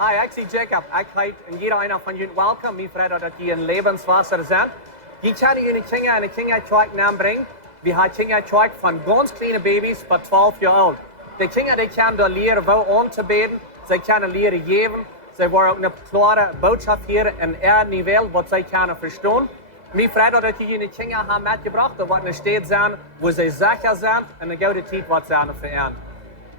Hi, ik zie Jacob. Ik heet en jeder einer van jullie welkom. Mijn vrienden dat die in Lebenswasser zijn. Die kunnen jullie kinderen en de kindertreik naam brengen. We hebben kindertreik van ganz kleine baby's tot 12 jaar oud. De kinderen die kunnen daar leren wel aan te beden. Ze kunnen leren geven. Ze worden ook een klare boodschap hier in haar niveau wat zij kunnen verstaan. Mijn vrienden dat jullie kinderen hebben metgebracht. Dat wordt een stad zijn waar ze zeker zijn en een goede tijd wat zijn voor hen.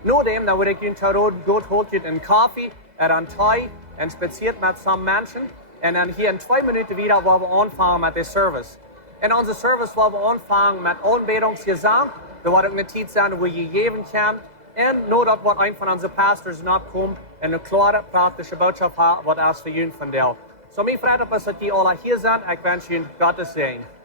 Nadem dan word ik jullie terug goed holt je een koffie. Een thee en spaziert met some mensen. En dan hier in 2 minuten wieder, waar we aanvangen met de service. In onze service, waar we aanvangen met aanbedingsgezang, er wordt ook een tijd zijn waar je geven kan. En nadat wordt een van onze pastors opkomt en een klare, praktische boodschap heeft, wat als voor jullie vandeel. Zo, mijn vrienden, dat jullie alle hier zijn, ik wens jullie Gottes zegen.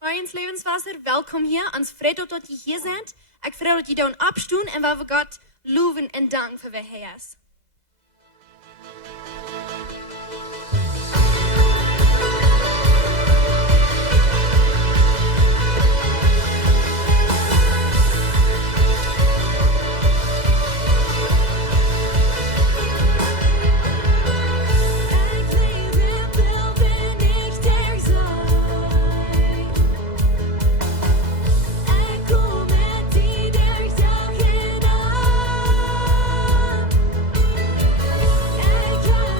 Hoi ins Lebenswasser, welkom hier. Ons vrede dat je hier bent. Ik vrede dat je dan opstoen en waar we God loven en danken voor wie hij is. Ik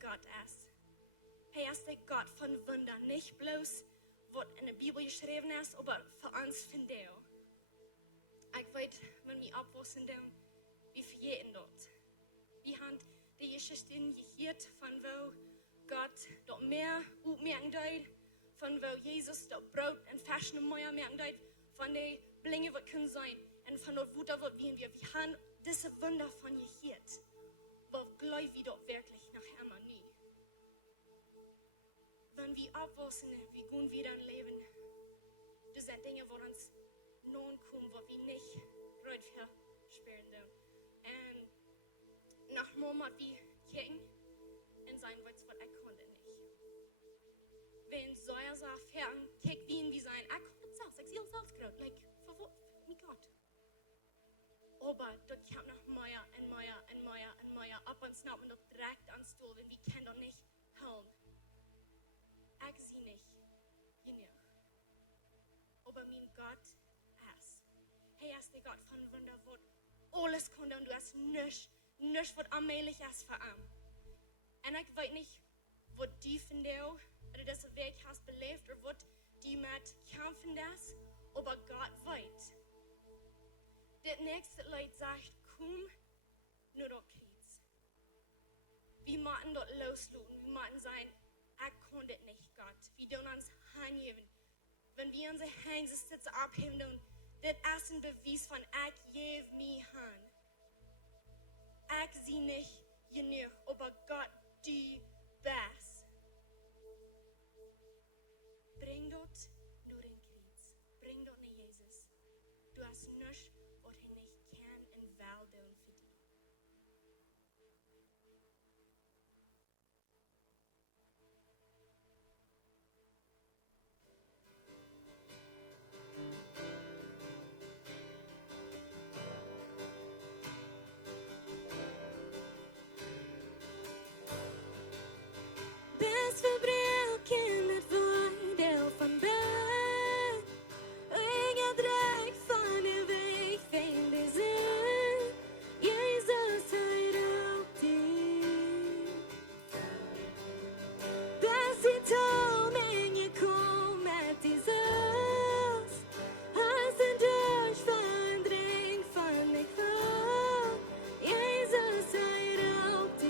Gott ist. Er ist der Gott von Wunder, nicht bloß, was in der Bibel geschrieben ist, aber für uns von dir. Ich weiß, wenn wir abwachsen, wir verjähren dort. Wir haben die Geschichten gehört, von wo Gott dort mehr aufmerken tut, von wo Jesus dort Brot und Fleisch und Mäuer merken tut, von den Blinge, was können sein, und von dort Wunder, was wir haben diese Wunder von gehört. Wo glauben wir dort wirklich nach immer nie? Wenn wir abwachsen, wie gehen wir dann leben? Das sind Dinge, wo uns nun kommen, wo wir nicht reut für spüren. Und nach Moment wie kicken und sein, was ich konnte nicht. Wenn so er sagt, fern, kick wie sein, ich konnte selbst, ich sehe selbst gerade, für Gott. Aber dort kommt noch mehr und mehr und mehr und mehr ab und snappen dort direkt ans Stuhl, wenn wir können dort nicht helfen. Ich sehe nicht genug. Aber mein Gott ist. Er ist der Gott von Wunder, wo alles konnte und du hast nichts, was allmählich ist für ihn. Und ich weiß nicht, wo du von dir oder diesen Weg hast belebt oder wo du mit kämpfen hast, aber Gott weiß. Das nächste Leid sagt, komm, nur dort geht's. Wir müssen dort loslegen, wir müssen sein, ich konnte nicht, Gott. Wir dürfen uns hingeben. Wenn wir unsere Hände sitzen abheben, das ist ein Beweis von, ich gebe mich hin. Ich sehe nicht genug, aber Gott, du bist. Bring dort nur den Kreuz. Bring dort nicht Jesus. Du hast nichts, was er nicht kann und will tun für dich. Best verbruken het voordeel van buiten. Ik heb direct van de weg van de zin. Jezus, hij roept u. Best het om en je komt met Jezus. Hij is een durchvandring van de kwal. Jezus, hij roept u.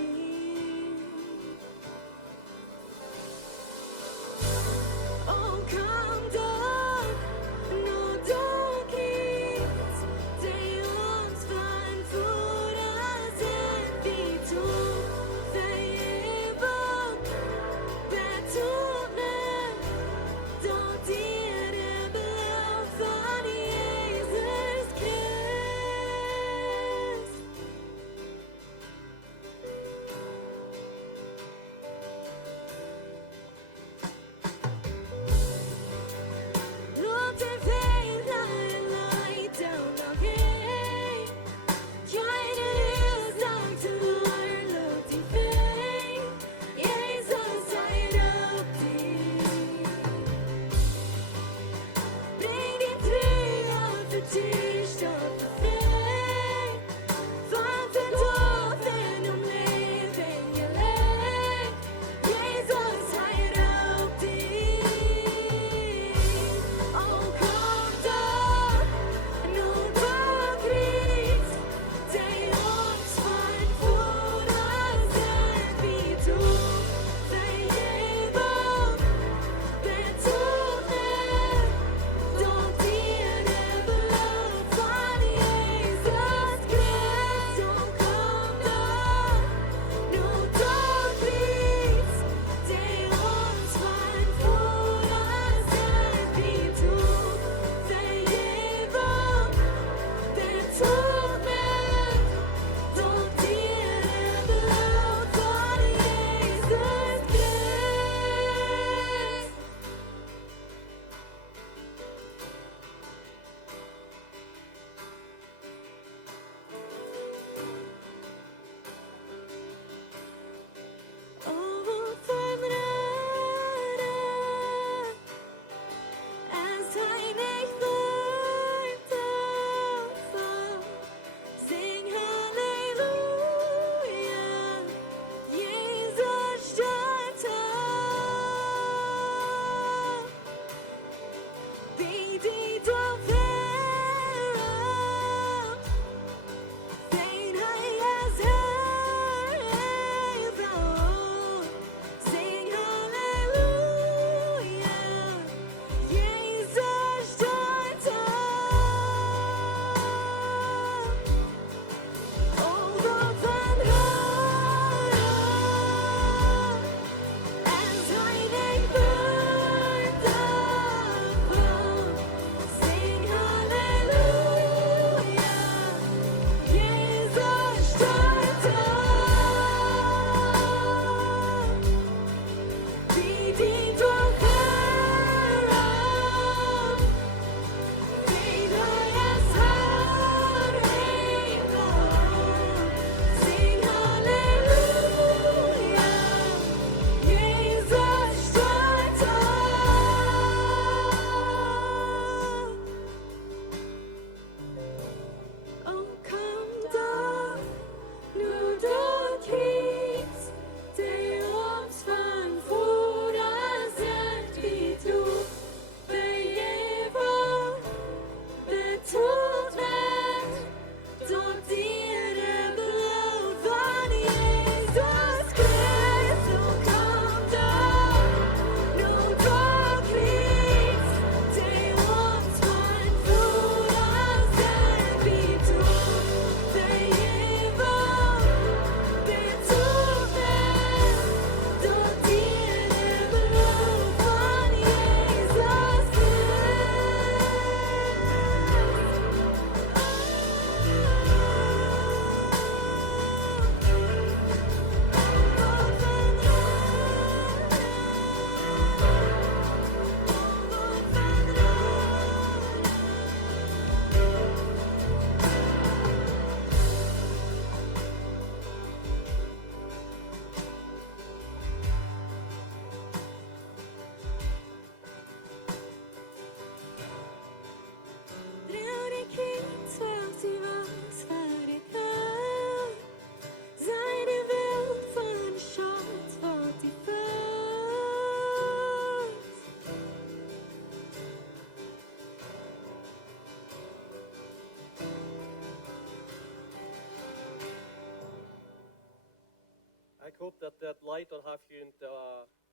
ik hoop dat dat leid dat heeft je de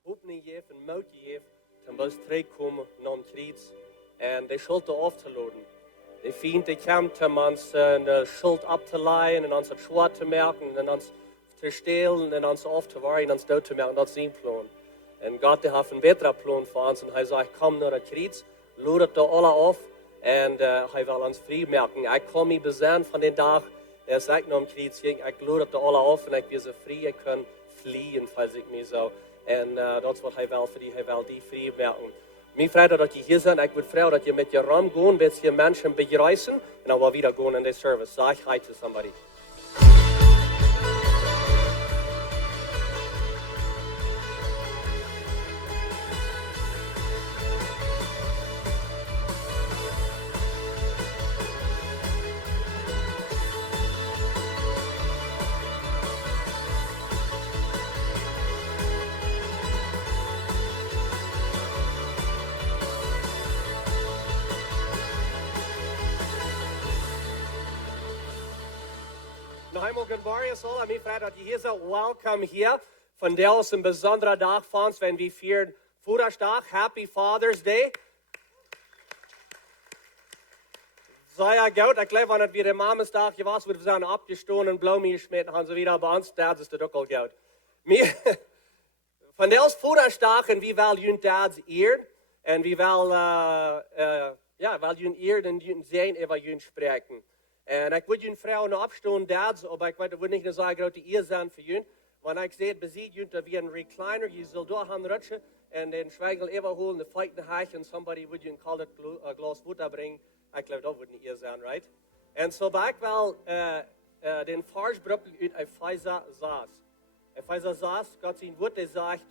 opening geeft en moed geeft, dan was terugkomen naar een kriets en de schuld af te laden. De vriend die komt om ons de schuld op te leiden en ons het schwaar te merken en ons te stelen en ons af te waren en ons dood te merken. Dat is zijn plan. En God die heeft een betere plan voor ons en hij zegt, kom naar de kriets, lood het er alle af en hij wil ons vrij merken. Ik kan me bezinnen van den dag. Als ik naar een kriets ging, ik lood het er alle af en ik ben zo vrij, ik kan vliegen, als ik me zo. En dat is wat hij wil voor die, hij wil die vrij merken. Mijn vrienden dat je hier bent, ik wil vragen dat je met je ram gaan, dat je mensen begrijpen en dan wel weer gaan in de service. Zeg hi to somebody. Nog eenmaal good morning, all. Mijn vrienden dat je hier bent, welkom hier. Vandaag is een bijzondere dag voor ons, wenn we vieren Vadersdag. Happy Father's Day. Sehr gut, ik geloof, wanneer het weer de Mamesdag was, we zijn opgestoken en bloemen geschmeten, gaan ze weer bij ons, dat is het ook al goed. Vandaag is Vadersdag en we willen jullie dads eer. En we willen jullie eer en jullie zijn over jullie spreken. En ik wil jullie vrouwen opstaan, dads, maar ik wil niet zo grote eer zijn voor jullie. Want ik zei, beziet jullie dat we een recliner, je zult door gaan rutschen en den Schweigel overholen, de feiten haak en somebody would you call it a glass water bring. Ik geloof dat wordt niet eer zijn, right? En zo ben ik wel den Farsbrüppel uit Epheser 6. Epheser 6, Gott zijn woord, hij zegt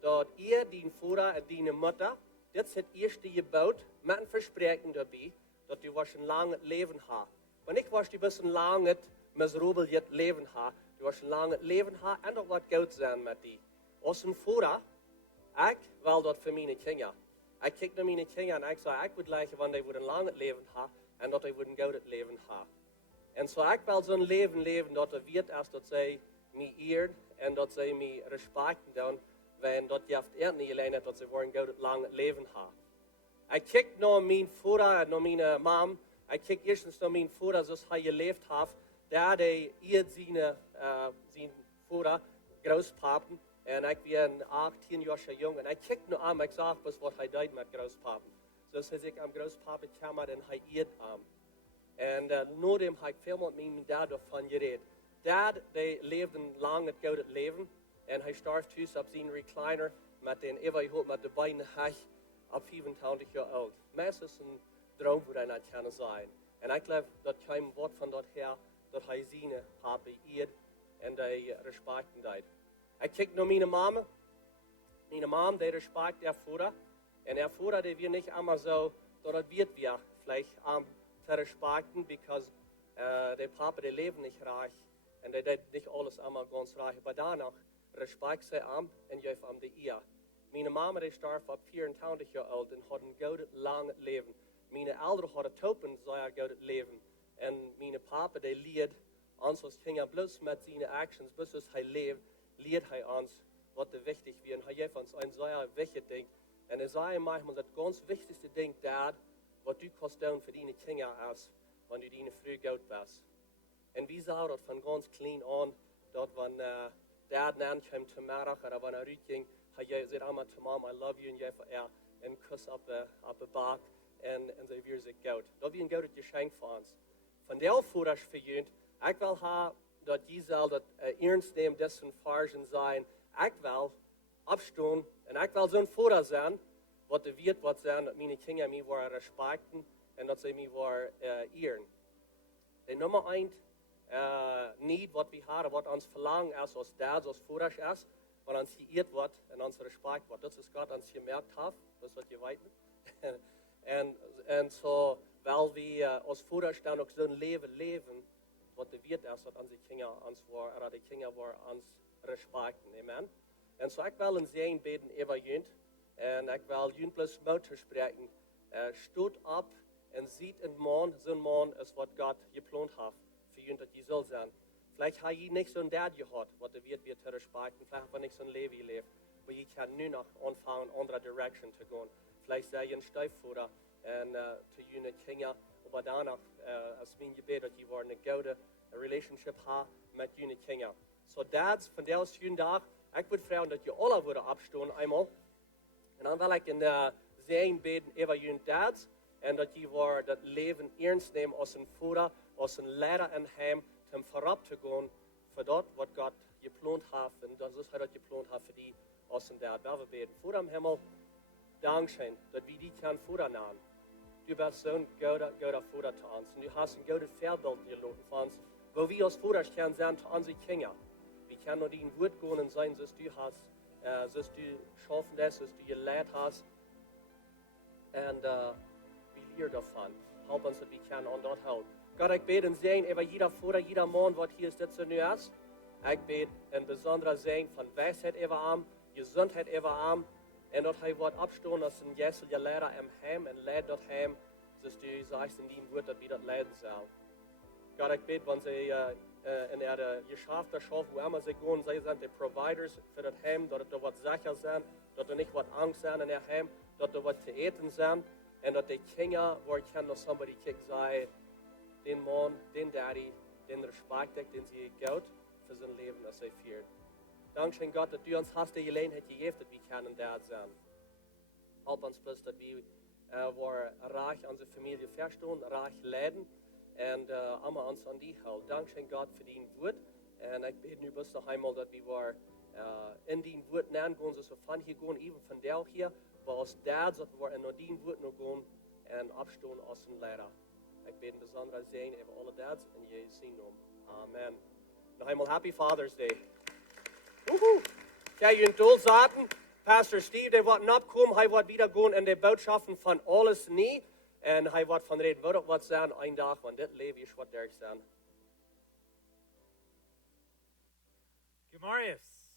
dat die vader en die moeder, dit is het eerste gebouwd, met een verspreken daarbij, dat je was een lang leven had. Maar ik was die een lang het miserabel leven had. Je was een lang het leven had en nog wat goud zijn met die. Als een vader, ik wil dat voor mijn kinderen. Ik kijk naar mijn kinderen en ik zei, ik wil lijken wanneer die een lang het leven had en dat hij een goud het leven had. En zo ik wil zo'n leven dat er weet als dat zij mij eert en dat zij mij respecten dan, want dat je niet alleen dat ze voor een goud lang het leven had. Ik kijk naar mijn vader en naar mijn mom. Ik kijk eerst naar mijn vader zoals hij geleefd heeft. Daar hij eert zijn vader, grootpapen. En ik ben 18 jaar jong. En ik kijk naar hem, ik zag pas wat hij deed met grootpapen. Dus hij zegt aan grootpapen kwam en hij eert hem. En nadem heb ik veel met mijn dad van gereed. Dad, die leefde een lang het gouden leven. En hij starf thuis op zijn recliner met de eeuwigheid met de beide heg op 25 jaar oud. Meestal is een droom voor hij niet kan zijn. En ik geloof dat geen woord van dat her, dat hij zijn had beëerd en die respecten deed. Ik kijk naar mijn mama. Mijn mama, die respect haar vader. En haar vader, die weer niet allemaal zo, dat het wird wir vielleicht te respecten, because die papa, die leven niet graag. En die deed niet alles allemaal ganz graag. Maar daarna respect zij aan en geeft aan de eer. Mijn mama die starf op 24 jaar oud en had een gouden lang leven. Mijn ouders hadden topen zeer gouden leven. En mijn papa die leert ons als kinderen bloos met zijn actions, bloos als hij leeft, leert hij ons wat er wichtig is. En hij geeft ons een zeer wichtig ding. En hij zei manchmal dat ganz wichtigste ding daar, wat u kost doen voor die kinderen is, wanneer u die vroeg goud was. En wie zou dat van ganz klein aan, dat wanneer dad aankwam te middag, of wanneer hij uitging, hij zei allemaal te mom, I love you, en jij voor een kus op de bak, en zij weer zich goud. Dat is een goud geschenk voor ons. Van der voeders voor jullie, ik wil dat je zal dat ernst neemt, dessen fargen zijn. Ik wil opstaan, en ik wil zo'n voeder zijn, wat de wereld wat zijn, dat mijn kinderen mij worden respecten, en dat zij mij worden eeren. De nummer 1 niet wat we hadden, wat ons verlangen is als dads, als voeders is, wat ons geëerd wordt en ons respect wordt. Dat is God ons gemerkt heeft, dat is wat je weet. en zo, weil we als voeders dan ook zo'n leven, wat de wereld is, dat onze kinderen ons worden, of de kinderen worden ons respecten. Amen. En zo, ik wil een zegen beden over jullie, en ik wil jullie plus motor spreken. Stoot op en ziet een man, zo'n man is wat God gepland heeft. Für jullie dat je zult zijn. Vielleicht habe ich nicht so ein Dad gehabt, was der wird zu sprechen. Vielleicht habe ich nicht so ein Leben gelebt. Aber ich kann nur noch anfangen, in andere Direction zu gehen. Vielleicht sei ich ein Stiefvater zu jungen Kindern. Aber danach ist mein Gebet, dass ich eine gute Relationship habe mit jungen Kindern. So, Dads, von der aus jeden Tag, ich würde fragen, dass ihr alle würden abstehen einmal. Und dann will ich in der Serien beten über jungen Dads. Und dass ihr das Leben ernst nehmen als ein Vater, als ein Lehrer in Heim, um vorab zu gehen für das, was Gott geplant hat. Und das ist halt geplant hat für die aus der Dad. Wir beten. Vater im Himmel, Dankeschön, dass wir die können Vater nennen. Du bist so ein guter Vater zu uns. Und du hast ein gutes Vorbild gelassen für uns, wo wir als Vater können sein zu unseren Kindern. Wir können nur dein Wort gehen und sein, dass du hast, dass du schaffen hast, dass du gelehrt hast. Und wir lernen davon. Help uns, dass wir können an dort halten. Gott, ich bete und segne über jeder Vater, jeder Mann, was hier ist, nu ist. Ich bete in besonderer Segen von Weisheit über ihm, Gesundheit über ihm. Und dort hij wordt abstehen als een Jesu Lehrer im Heim und leidt dort heim, dass du sagst in dem Wort, dass wir dort leiden sollen. Gott, ich bete, wenn sie in der Geschäfte schaffen, wo immer sie gehen, sie sind die Providers für das Heim, dass da was sicher sind, dass da nicht was Angst sind in der Heim, dass da was zu essen sind, und dass die Kinder, wo ich kann, dass somebody kickt, sei, den Mann, den Daddy, den Respekt, den sie gibt für sein Leben, das sie führt. Dankeschön, Gott, dass du uns hast die Gelegenheit gegeben, dass wir können Dad sein. Help uns bloß, dass wir reich unsere Familie verstehen, reich leiden und immer uns an die halten. Dankeschön, Gott, für dein Wort. Und ich bete nur bloß noch einmal, dass wir in dein Wort nennen gehen, so von hier gehen, eben von der hier, aber als Dad, dass wir in dein Wort noch gehen und abstehen als ein Lehrer. Ich bete einen besonderen Segen über alle Dads in Jesu Namen. Amen. Noch einmal Happy Father's Day. Ja, ihr Dulsaten, Pastor Steve, der wird abkommen, er wird wieder gehen in die Botschaften von Aules, Niee, und er wird von reden, wird was sein, ein Tag, wenn das Leben ist, was der sein. Good Marius.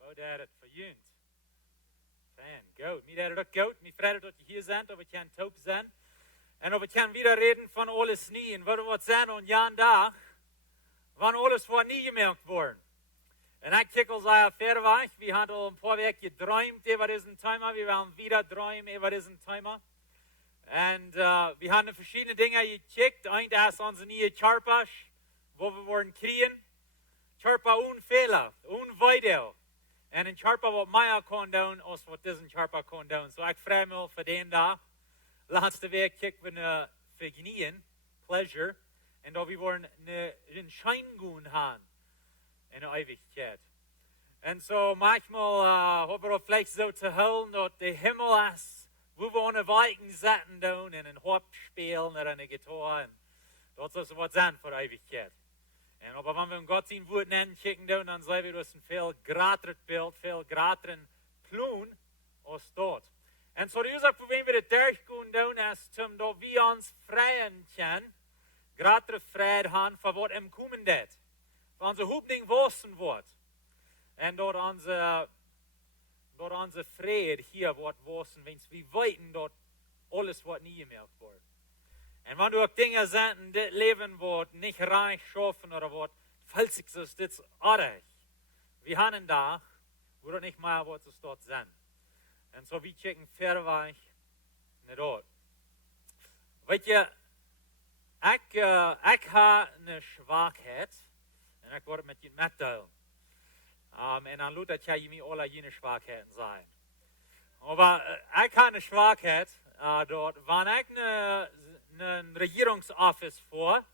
Wat er het verjunt. Fan, goed. Mir er het goed. Mir vrede dat je hier bent, of het kan top zijn. En of het kan wieder reden van Aules, Niee, en wat zijn on Jan dag, van alles wordt niet gemerkt worden. En ik kijk al sehr ver weg. Wir haben al een paar weken gedroomd over diesen Thema. Wir werden wieder träumen über diesen Thema. Und wir haben verschiedene Dinge gekickt. Ein, das ist unsere neue Charpa, wo wir wollen kriegen. Charpa ohne Fehler, ohne Weidel. Und ein Charpa, was mehr kann tun, als was diesen Charpa kann tun. So ich freue mich für den da. Laatste Week kicken wir für Genien, Pleasure. Und da wir wollen einen Schein gehen haben. In der Ewigkeit. Und so manchmal haben wir vielleicht so zu hören, dass der Himmel ist, wo wir ohne Weiken sitzen und in ein Haupt spielen oder eine Gitarre. Und das ist was sein für die Ewigkeit. Und aber wenn wir in Gott sein Wort nennen, kicken, dann sehen wir, dass ein viel grateres Bild, viel grateres Plan als dort. Und so die Ursache, wenn wir das durchgehen, ist, dass wir uns freien können, gratere Freiheit haben, für was im Kommen wird. Unser Hoopding wassen wird. Und dort unsere Friede hier wird wassen, wenn wir weiten, dort alles wird nie gemerkt wird. Und wenn du auch Dinge sind, in das Leben wird nicht reich schaffen oder wird, falls ich so ist, das ist arg. Wir haben einen Tag, wo du nicht mehr was es dort sind. Und so wir checken Fairweich nicht dort. Weet je, ich habe eine Schwachheit. En ik word met je metteilen. En dan laat dat jij me alle jene Schwachheiten zijn. Maar ik heb een Schwachheit dort. Wanneer ik een regeringsoffice voor,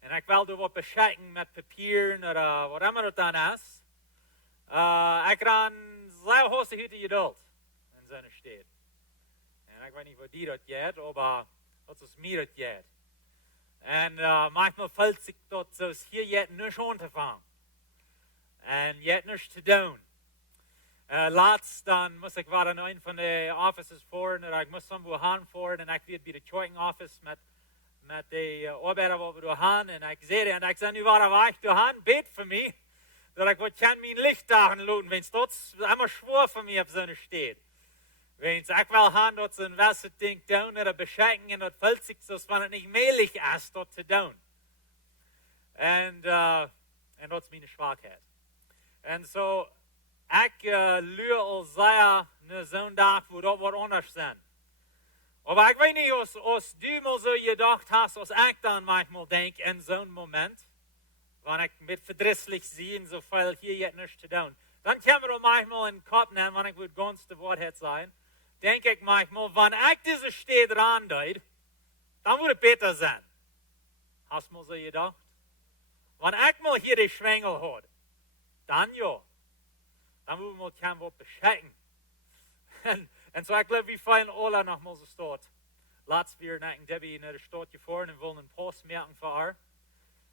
en ik wil er wat beschikken met papieren of wat immer het dan is, ik ran zeer hoogste hütte geduld in zo'n stad. En ik weet niet wat die dat gaat, maar dat is mir dat gaat. En manchmal fällt sich dort so, hier jetzt nichts anzufangen. Und jetzt nichts zu tun. Laatst dann muss ich wieder in einen von den Offices fahren, oder ich muss irgendwo hinfahren, und ich werde bei der Checking Office mit den Arbeitern, die wir da haben, und ich sehe, und ich sage, nu war der Weg da hin, bet für mich, dass ich mein Licht dahin lassen, wenn es dort immer schwor für mich auf so eine steht. Wenn ich will haben, dort so ein Wasser Ding tun oder beschenken, und dort fällt sich so, wenn es nicht möglich ist, dort zu tun. En dat is mijn zwakheid. En zo, ik luur al zeer naar zo'n dag wo dat wat anders zijn. Maar ik weet niet als du mal zo gedacht hast, als ik dan manchmal denk in zo'n moment, wanneer ik met verdrießlich zie en zoveel hier jetzt nichts te doen. Dan kan we manchmal in den Kopf nehmen, wanneer ik het ganz de Wahrheit sein, denk ik manchmal, wanneer ik deze stad aanduid, dan moet het beter zijn. Hast mal so gedacht? Wanneer ik mal hier die Schwengel had, dan ja. Dan moet we mal kein wat beschikken. En zo ik geloof, wie feiern alle nog mal so staat. Laatst weer naar Debbie naar de stad gefahren en willen een post merken voor haar.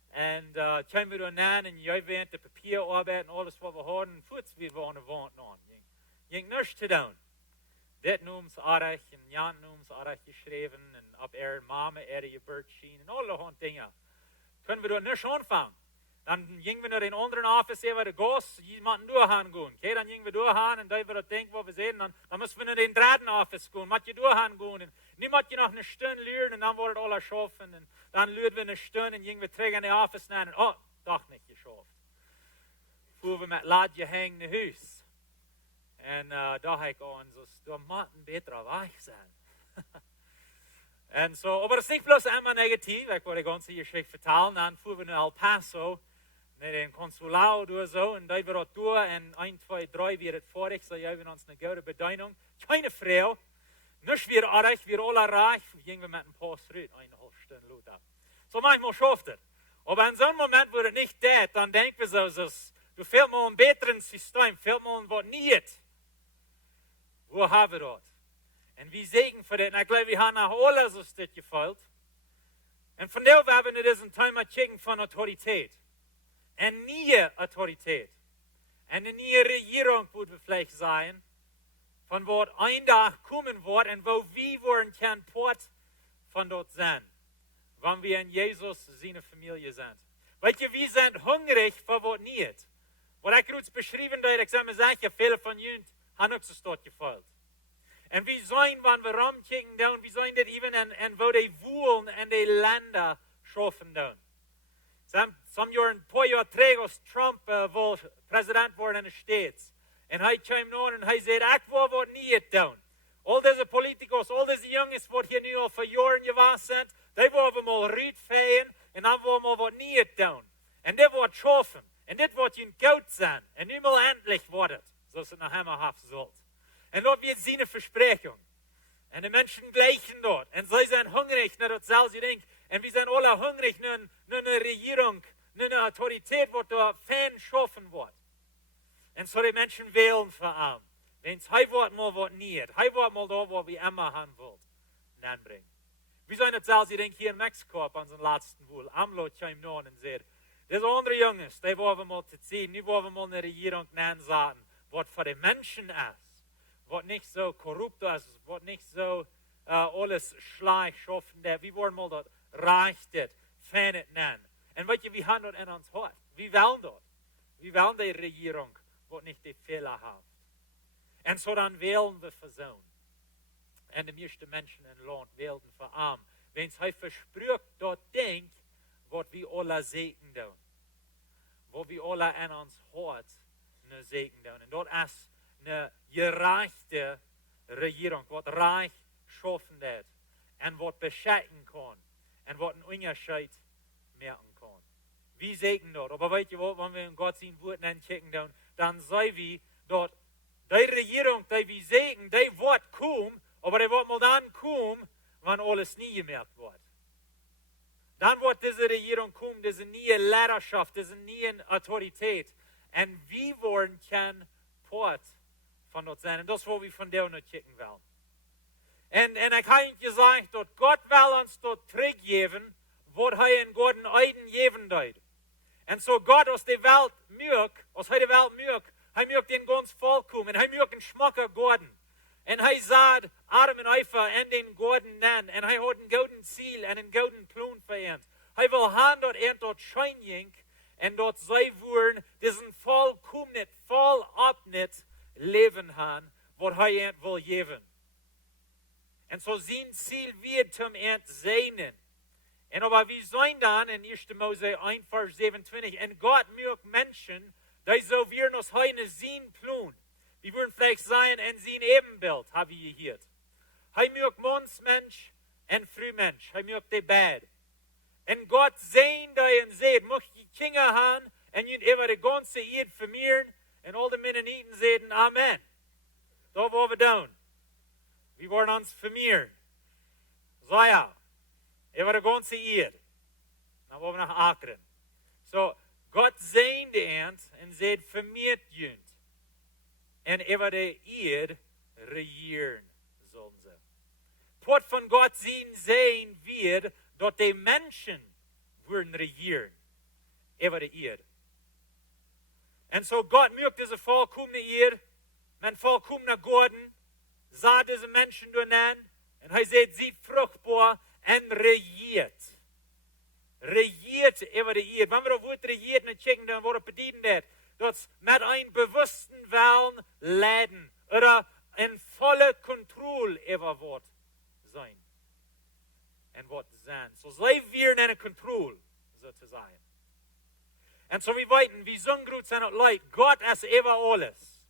En kwamen we dan aan en jij bent de papierarbeid en alles wat we hadden, voets wie we aan de wand aan. Ging niks te doen. Dit noemen ze aardig en Jan noemen ze aardig geschreven en op mama je beurtschien en alle hond dingen. Kunnen we dan niks aanvangen. Dan gingen we naar een andere office, waar de gas jemanden doorgaan gaan. Okay, dan gingen we doorgaan en dat we dat denken wat we zeggen. Dan moesten we naar de derde office gaan, moet je doorgaan gaan. En nu moet je nog een stunde leren en dan wordt het alles schaffen. En dan leerden we een stunde en gingen we terug in de office naar en oh, toch niet geschafft. Voeren we met laadje hangen naar huis. En daar ik aan, dat moet een betere weg zijn. En zo, maar het is niet bloß immer negatief. Ik wil de ganze Geschichte vertellen. Dan voeren we naar El Paso. Naar den Konsulat oder so, und da wir dort durch, und 1, 2, 3 wird es vorig, so haben wir uns eine gute Bedeutung. Keine Frau, nicht wir artig, wir alle reich, gingen wir mit ein paar Schritt, 1,5 Stunden laut ab. So manchmal schafft es. Aber in so einem Moment, wo es nicht geht, dann denken wir so, du fehlt mal ein besseres System, fehlt mal was nicht. Wo haben wir das? Und wie segen für das? Und ich glaube, wir haben nach alles aus das gefällt. Und von der werden wir diesen Thema checken von Autorität. Een nieuwe autoriteit. En een nieuwe regering moet we vielleicht zijn. Van wat een dag komen wordt en wo wie worden kan part van dat zijn. Wanneer we in Jezus zijn familie zijn. Weet je, we zijn hungrig voor wat niet. Wat ik reeds beschreven heb, ik zou me zeggen, veel van jullie hebben ook zo stad gevolgd. En we zijn, wanneer we rondkijken, we zijn dit even en wo die woelen en die landen schaffen doen. Een paar jaar terug als Trump wil president worden in de States. En hij kwam naar en hij zei, ik wil wat niet doen. Al deze politicos, al deze jongens wat hier nu al voor jaren geweest zijn, die willen mal uitvegen en dan willen we wat niet doen. En dit wordt schaffen. En dit wordt een goud zijn. En nu mal endlich wordt het, zoals het naar hem af zult. En dat wird zijn verspreching. En de mensen gleichen dort. En zij zijn hungrig naar datzelfde ding. En we zijn alle hungrig naar een regering, naar een autoriteit wat door fan schaffen wordt. En zo die mensen willen voor hem. Wens hij wordt mal wat niet. Hij wordt mal daar wat we immer haben wilt. Aanbrengen. We zijn hetzelfde ding hier in Mexico op onze laatste woel. AMLO kwam naar en zei, deze andere jongens, die worden mal te zien. Nu worden we mal een regering aanzetten. Wat voor de mensen is. Wat niet zo corrupt is. Wat niet zo alles slecht schaffen. We worden mal dat reich dit. Fan het nemen. En weet je, we hebben dat in ons hart. We willen dat. We willen die regering wat niet die Fehler heeft. En zo dan willen we verzoenen. En de meeste mensen in het land wilden voor hem. Wens hij verspreekt dat ding wat we alle zegen doen. Wat we alle in ons hart een zegen doen. En dat is een gerechte regering. Wat reich schaffen heeft. En wat beschikken kan. En wat een onderscheid merken kan. Wie zegen dat? Maar weet je wat, wanneer we in God zijn woord aankijken, dan zijn we dat die regering die we zegen, die wordt komen, maar die wordt maar dan komen, wanneer alles niet gemerkt wordt. Dan wordt deze regering komen, deze nieuwe leiderschap, deze nieuwe autoriteit. En wie worden kan part van dat zijn. En dat is wat we van daar naar kijken willen. En ik heb je gezegd dat God wil ons dat teruggeven, wat hij in Gods eigen geven deed. En zo God als de wereld merkt, als hij de wereld merkt, hij merkt den ganz volkomen, en hij merkt een schmakker Gorden. En hij zag Adam en Eva in den Gorden nennen, en hij had een gouden ziel en een gouden plan voor hem. Hij wil gaan dat tot schijnjink, en dat zij worden diesen volkomen, volop leven gaan, wat hij wil geven. En zo zijn ziel weer zum Ent zijnen. En aber wie zijn dan in 1. Mose 1, vers 27, en God maakt mensen, die zo weer nos heine zien plun. Die würden vielleicht sein en zien evenbeeld, hebben je hier. Hij maakt monsmensch en frühmensch. Hij maakt de beide. En God zijn die en zegt, mocht je kinderen gaan, en je over de ganze eerd vermeeren, en al de Mennoniten zeiden, amen. Dat wat we doen. We worden ons vermeeren. Zo ja, over de ganze eerd. Dan worden we naar Akren. So, God zijn de eind, en zegt, vermeert junt. En over de eerd regieren zullen ze. Wat van God zijn wird, dat de mensen würden regieren over de eerd. En so Gott mögt diese vollkommene Eerd, met vollkommene Gorden, sah diese Menschen door nemen, en hij zei, sie fruchtbaar en regiert. Regiert over de eerd. Wanneer we dat woord regiert en checken, dan wordt het bediend dat. Dat is met een bewussten willen leiden, oder een volle controle over wat zijn. En wat zijn. So zij weer in controle, so te zijn. En zo we weten, wie zo'n groot zijn het leid, God is over alles.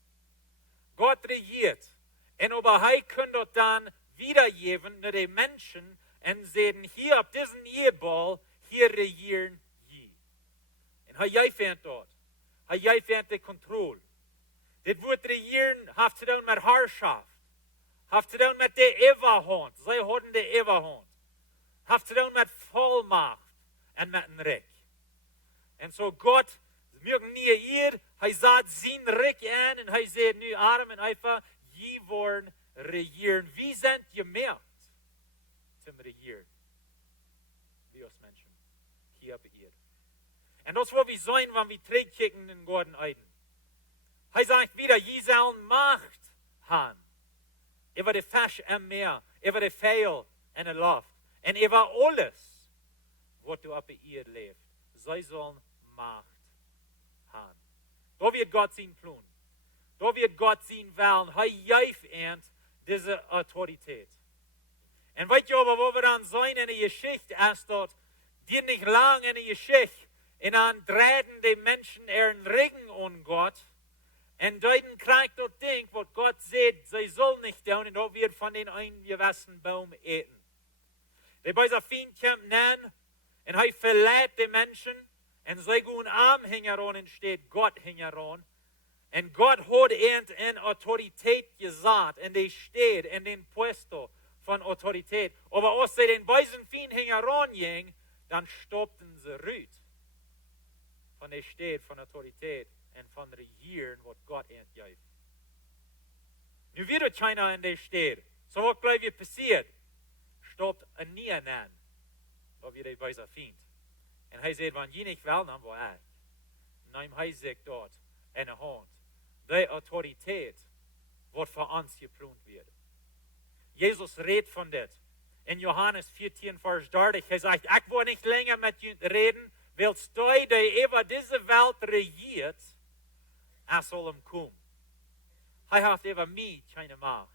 God regiert. En aber hij kan dat dan wiedergeven naar de mensen en zeggen, hier op deze eerdbal, hier regieren je. En hij vindt dat. Hij vindt de controle. Dit woord regieren heeft te doen met heerschaft. Heeft te doen met de overhand. Zij hadden de overhand. Heeft te doen met volmacht en met een recht. En zo God, wir nie hier, hij zat zijn recht aan en hij zei nu arm en einfach, je worden regieren. Wie zijn je merkt zum regieren? Wie als mensen. Hier op hier. En dat is wat we zijn, wanneer we terugkijken in Gordon Eiden. Hij zegt wieder, je zal macht haben. Over de fisch en meer, over de veil en de lucht. En over alles, wat du op de eerd leeft. Zij zullen macht haben. Da wird Gott sein Plan. Da wird Gott sein Willen. Hij geeft eind diese Autorität. En weet je aber, wo wir dann sein in der Geschichte, ist dort, die nicht lang in der Geschichte, en dan draaien de mensen een regen aan God, en dan krijgt dat ding, wat God zegt, zij zal niet doen, en dat wird van den eingewassen Baum eten. De bij zijn vriend komt nan, en hij verleidt de mensen, en zij gaan aanhänger aan, en steht Gott hänger aan. En God hat een Autorität gesagt, en die steht in den Puesto von Autorität. Aber als sie den beiden Fien hänger aan, dann stoppten sie rüt. Von der Steht, von Autorität und von Regieren, was Gott entgeht. Nu wird es keiner in der Steht. So was gleich passiert, stoppt ein Niee an, da wird er bei sich findet. Und er sagt, wenn je nicht will, dann war ich. Nein, er sagt dort, in der Hand, die Autorität, was für uns geplant wird. Jesus redet von das. In Johannes 14, Vers 30, er sagt, ich will nicht länger mit ihnen reden, willst du, der über diese Welt regiert, soll kommen. Er hat über mich keine Macht.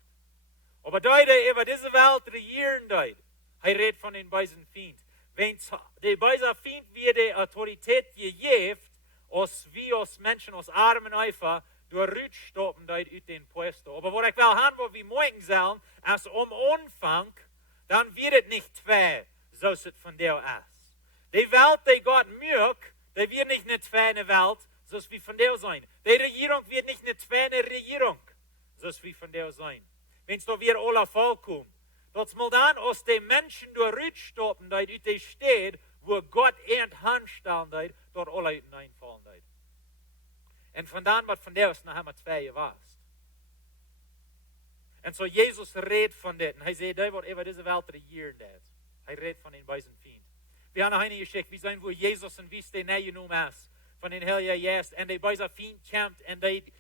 Aber der über diese Welt regieren deed, er redet von den beiden Feind. Wenn die beiden Feind wird die Autorität gegeben, als wir als Menschen, als Armen einfach, door Ruud stoppen deed uit den Puesto. Aber was ich will haben, wo wir morgen sollen, als Anfang, dann wird es nicht zwei, so es von der ist. Die Welt, die Gott mögt, die wird nicht eine zweite Welt, so es wie von der sein. Die Regierung wird nicht eine zweite Regierung, so es wie von der sein. Wenn es da wieder alle vollkommen. Das mal dann, als die Menschen durch Ruud stoppen, die ut die steht, wo Gott handstellen deed, dort alle hineinfallen deed. En vandaan wat van der is, nou hebben we twee gewaast. En zo Jesus redt van dit. En hij zei, die wordt over deze wereld regieren dat. Hij redt van den beiden vriend. We hebben nog een geschikt, we zijn voor Jezus en wie is die neergenomen is. Van den Heilige Geest. En die beiden vriend komt en die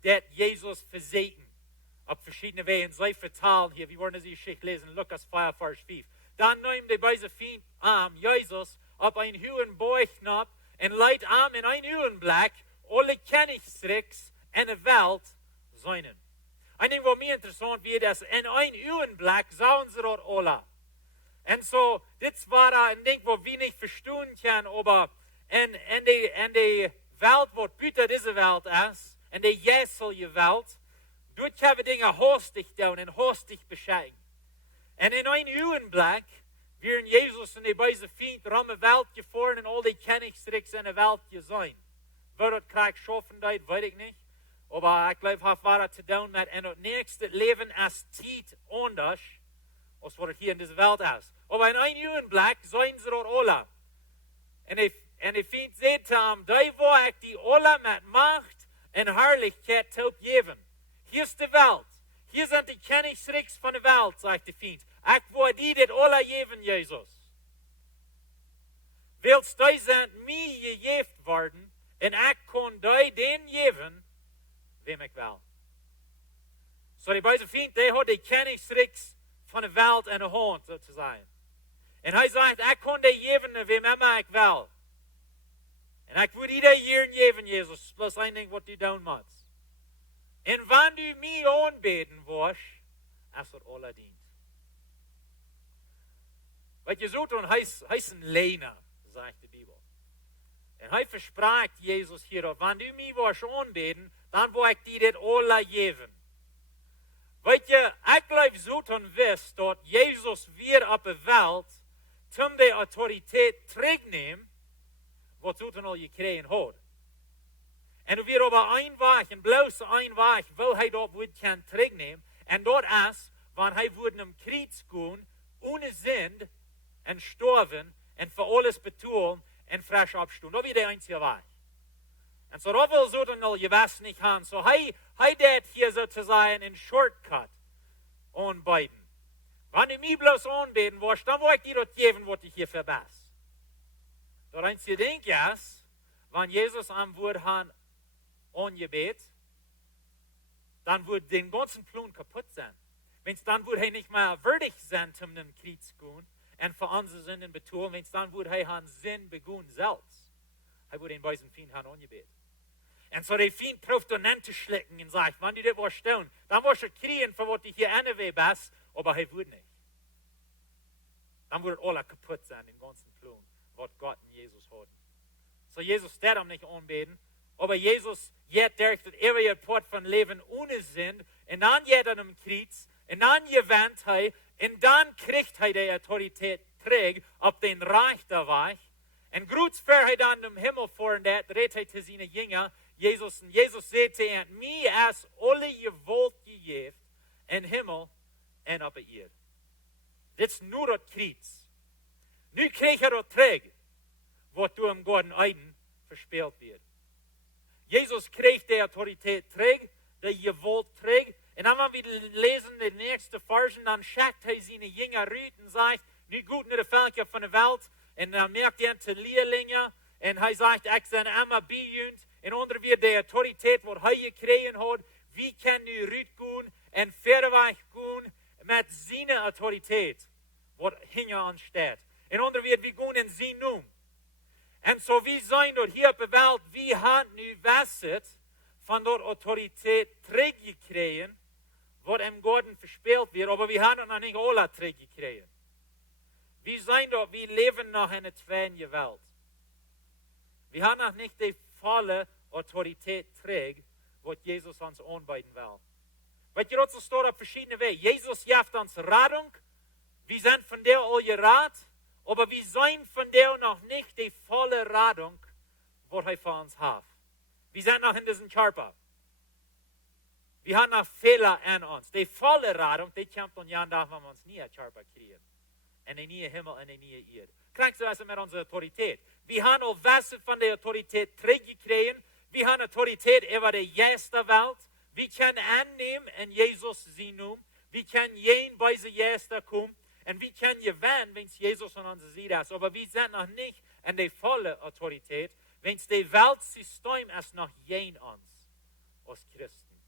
dat Jezus verzeten. Op verschillende wegen. Zij vertalen hier, we worden deze geschikt lezen, Lukas 4, vers 5. Dan neemt die beiden vriend aan Jezus op een huwen boogknop en leidt aan in een huwenblik alle kennistricks en de welt zijn. En wat mij interessant wordt is, in een urenblik zouden ze dat alle. Und so, das war ein Ding, wo wir nicht verstehen können, aber in die Welt, wo büter diese Welt ist, in die jetzige Welt, dort können wir Dinge hastig tun und hastig bescheigen. Und in einem Augenblick, während Jesus und die beiden Fiend rum die Welt gefahren und all die Königstricks in der Welt gesehen. Wer das Krieg schaffen wird, weiß ich nicht. Aber ich glaube, es war zu tun mit in das nächste Leben als Zeit anders, als was hier in dieser Welt ist. Aber in einem Augenblick sehen sie dort alle. Und die Fiend sagt ihm, da wo ich die alle mit Macht und Herrlichkeit taub geben. Hier ist die Welt. Hier sind die Königstricks von der Welt, sagt der Fiend. Ich will die das alle geben, Jesus. Willst du sind mir gegeben worden, und ich kann dir den geben, wem ich will. So die beiden Fiend, die hat die Königstricks von der Welt in der Hand, sozusagen. Und er sagt, ich kann dir geben, wem immer ich will. Und ich will dir hier geben, Jesus, bloß ein Ding, was du tun musst. Und wenn du mich anbeten wirst, es wird alle dient. Weil Jesus und heißt ein Lehner, sagt die Bibel. Und er verspricht Jesus hier, wenn du mich wirst anbeten, dann will ich dir das alle geben. Weet je, ich glaube so und wisst, dass Jesus wir auf der Welt zum die Autorität zurücknehmen, was so und all gekriegt hat. Und wir aber ein Weg, und bloß ein Weg, will er dort wird kann zurücknehmen, und dort ist, wenn er würden im Krieg gehen, ohne Sinn, und sterben, und für alles betun, und frisch abstehen. Das wird der einzige Weg. Und so, da will so und all gewiss nicht haben. So, er det hier sozusagen einen Shortcut anbieten. Wenn du mich bloß anbeten willst, dann will ich dir das geben, was ich hier verbessere. Das einzige Ding ist, wenn Jesus am Wort haben, angebet, dann wird den ganzen Plan kaputt sein. Wenn es dann wird er nicht mehr würdig sein, zum den Krieg zu gehen, und für unsere Sünden betonen, wenn es dann wird er einen Sinn begehen selbst. Er wird den bösen Fiend haben angebet. Und so der Fiend probiert dann anzuschlecken und sagt, wenn du das was tun, dann wirst du kriegen, für was du hier anweh bist, aber er wird nicht. Dann wird alles kaputt sein, den ganzen Plan, was Gott und Jesus hat. So Jesus darf ihm nicht anbeten, aber Jesus geht durch das ewige Port von Leben ohne Sinn, und dann geht er im Krieg, und dann gewinnt er, und dann kriegt er die Autorität träg auf den Reich der Weich, und kurz vor er dann im Himmel vor, und der dreht er zu seinen Jüngern, Jesus sagt zu ihm, mir ist alle Gewalt gegeben, in Himmel und auf der Erde. Das ist nur das Krieg. Nu kriegt er das träg, was du im Garten Eden verspielt wird. Jesus kriegt die Autorität träg, die Gewalt träg, und dann, wenn wir lesen die nächste Versen, dann schickt er seine Jünger raus und sagt, nu gut in die Völker von der Welt, und dann merkt er zu Lehrlinge, und er sagt, ich bin immer bei uns, und unter wir die Autorität, die er gekriegt hat, wie können wir rausgehen und verweg gehen mit seiner Autorität, was hinter uns steht. Und unter wir gehen in sein Namen. Und so wie sein dort hier auf der Welt, wie hat nu wasset von der Autorität zurückgekriegt, was im Garten verspielt wird, aber wir haben noch nicht alle zurückgekriegt. Wir sein dort, wir leben noch in der zweiten Welt. Wir haben noch nicht die volle Autorität trägt, was Jesus uns anbieten will. Weil ihr dazu steht auf verschiedene Wege. Jesus gibt uns Radung. Wir sind von der all gerat, aber wir sind von der noch nicht die volle Radung, was er für uns hat. Wir sind noch in diesem Körper. Wir haben noch Fehler an uns. Die volle Radung, die kommt und ja, wenn wir uns nie einen Körper kriegen. Und den nie Himmel und den nie Erde. Kriegst du also mit unserer Autorität? Wir haben auch was von der Autorität zurückgekriegt. Wir haben Autorität über die erste Welt. Wir können annehmen in Jesus sein Namen. Wir können jeden bei der erste kommen. Und wir können gewinnen, wenn es Jesus an unserer Seite ist. Aber wir sind noch nicht in der vollen Autorität, wenn es das Weltsystem ist noch jeden uns, als Christen.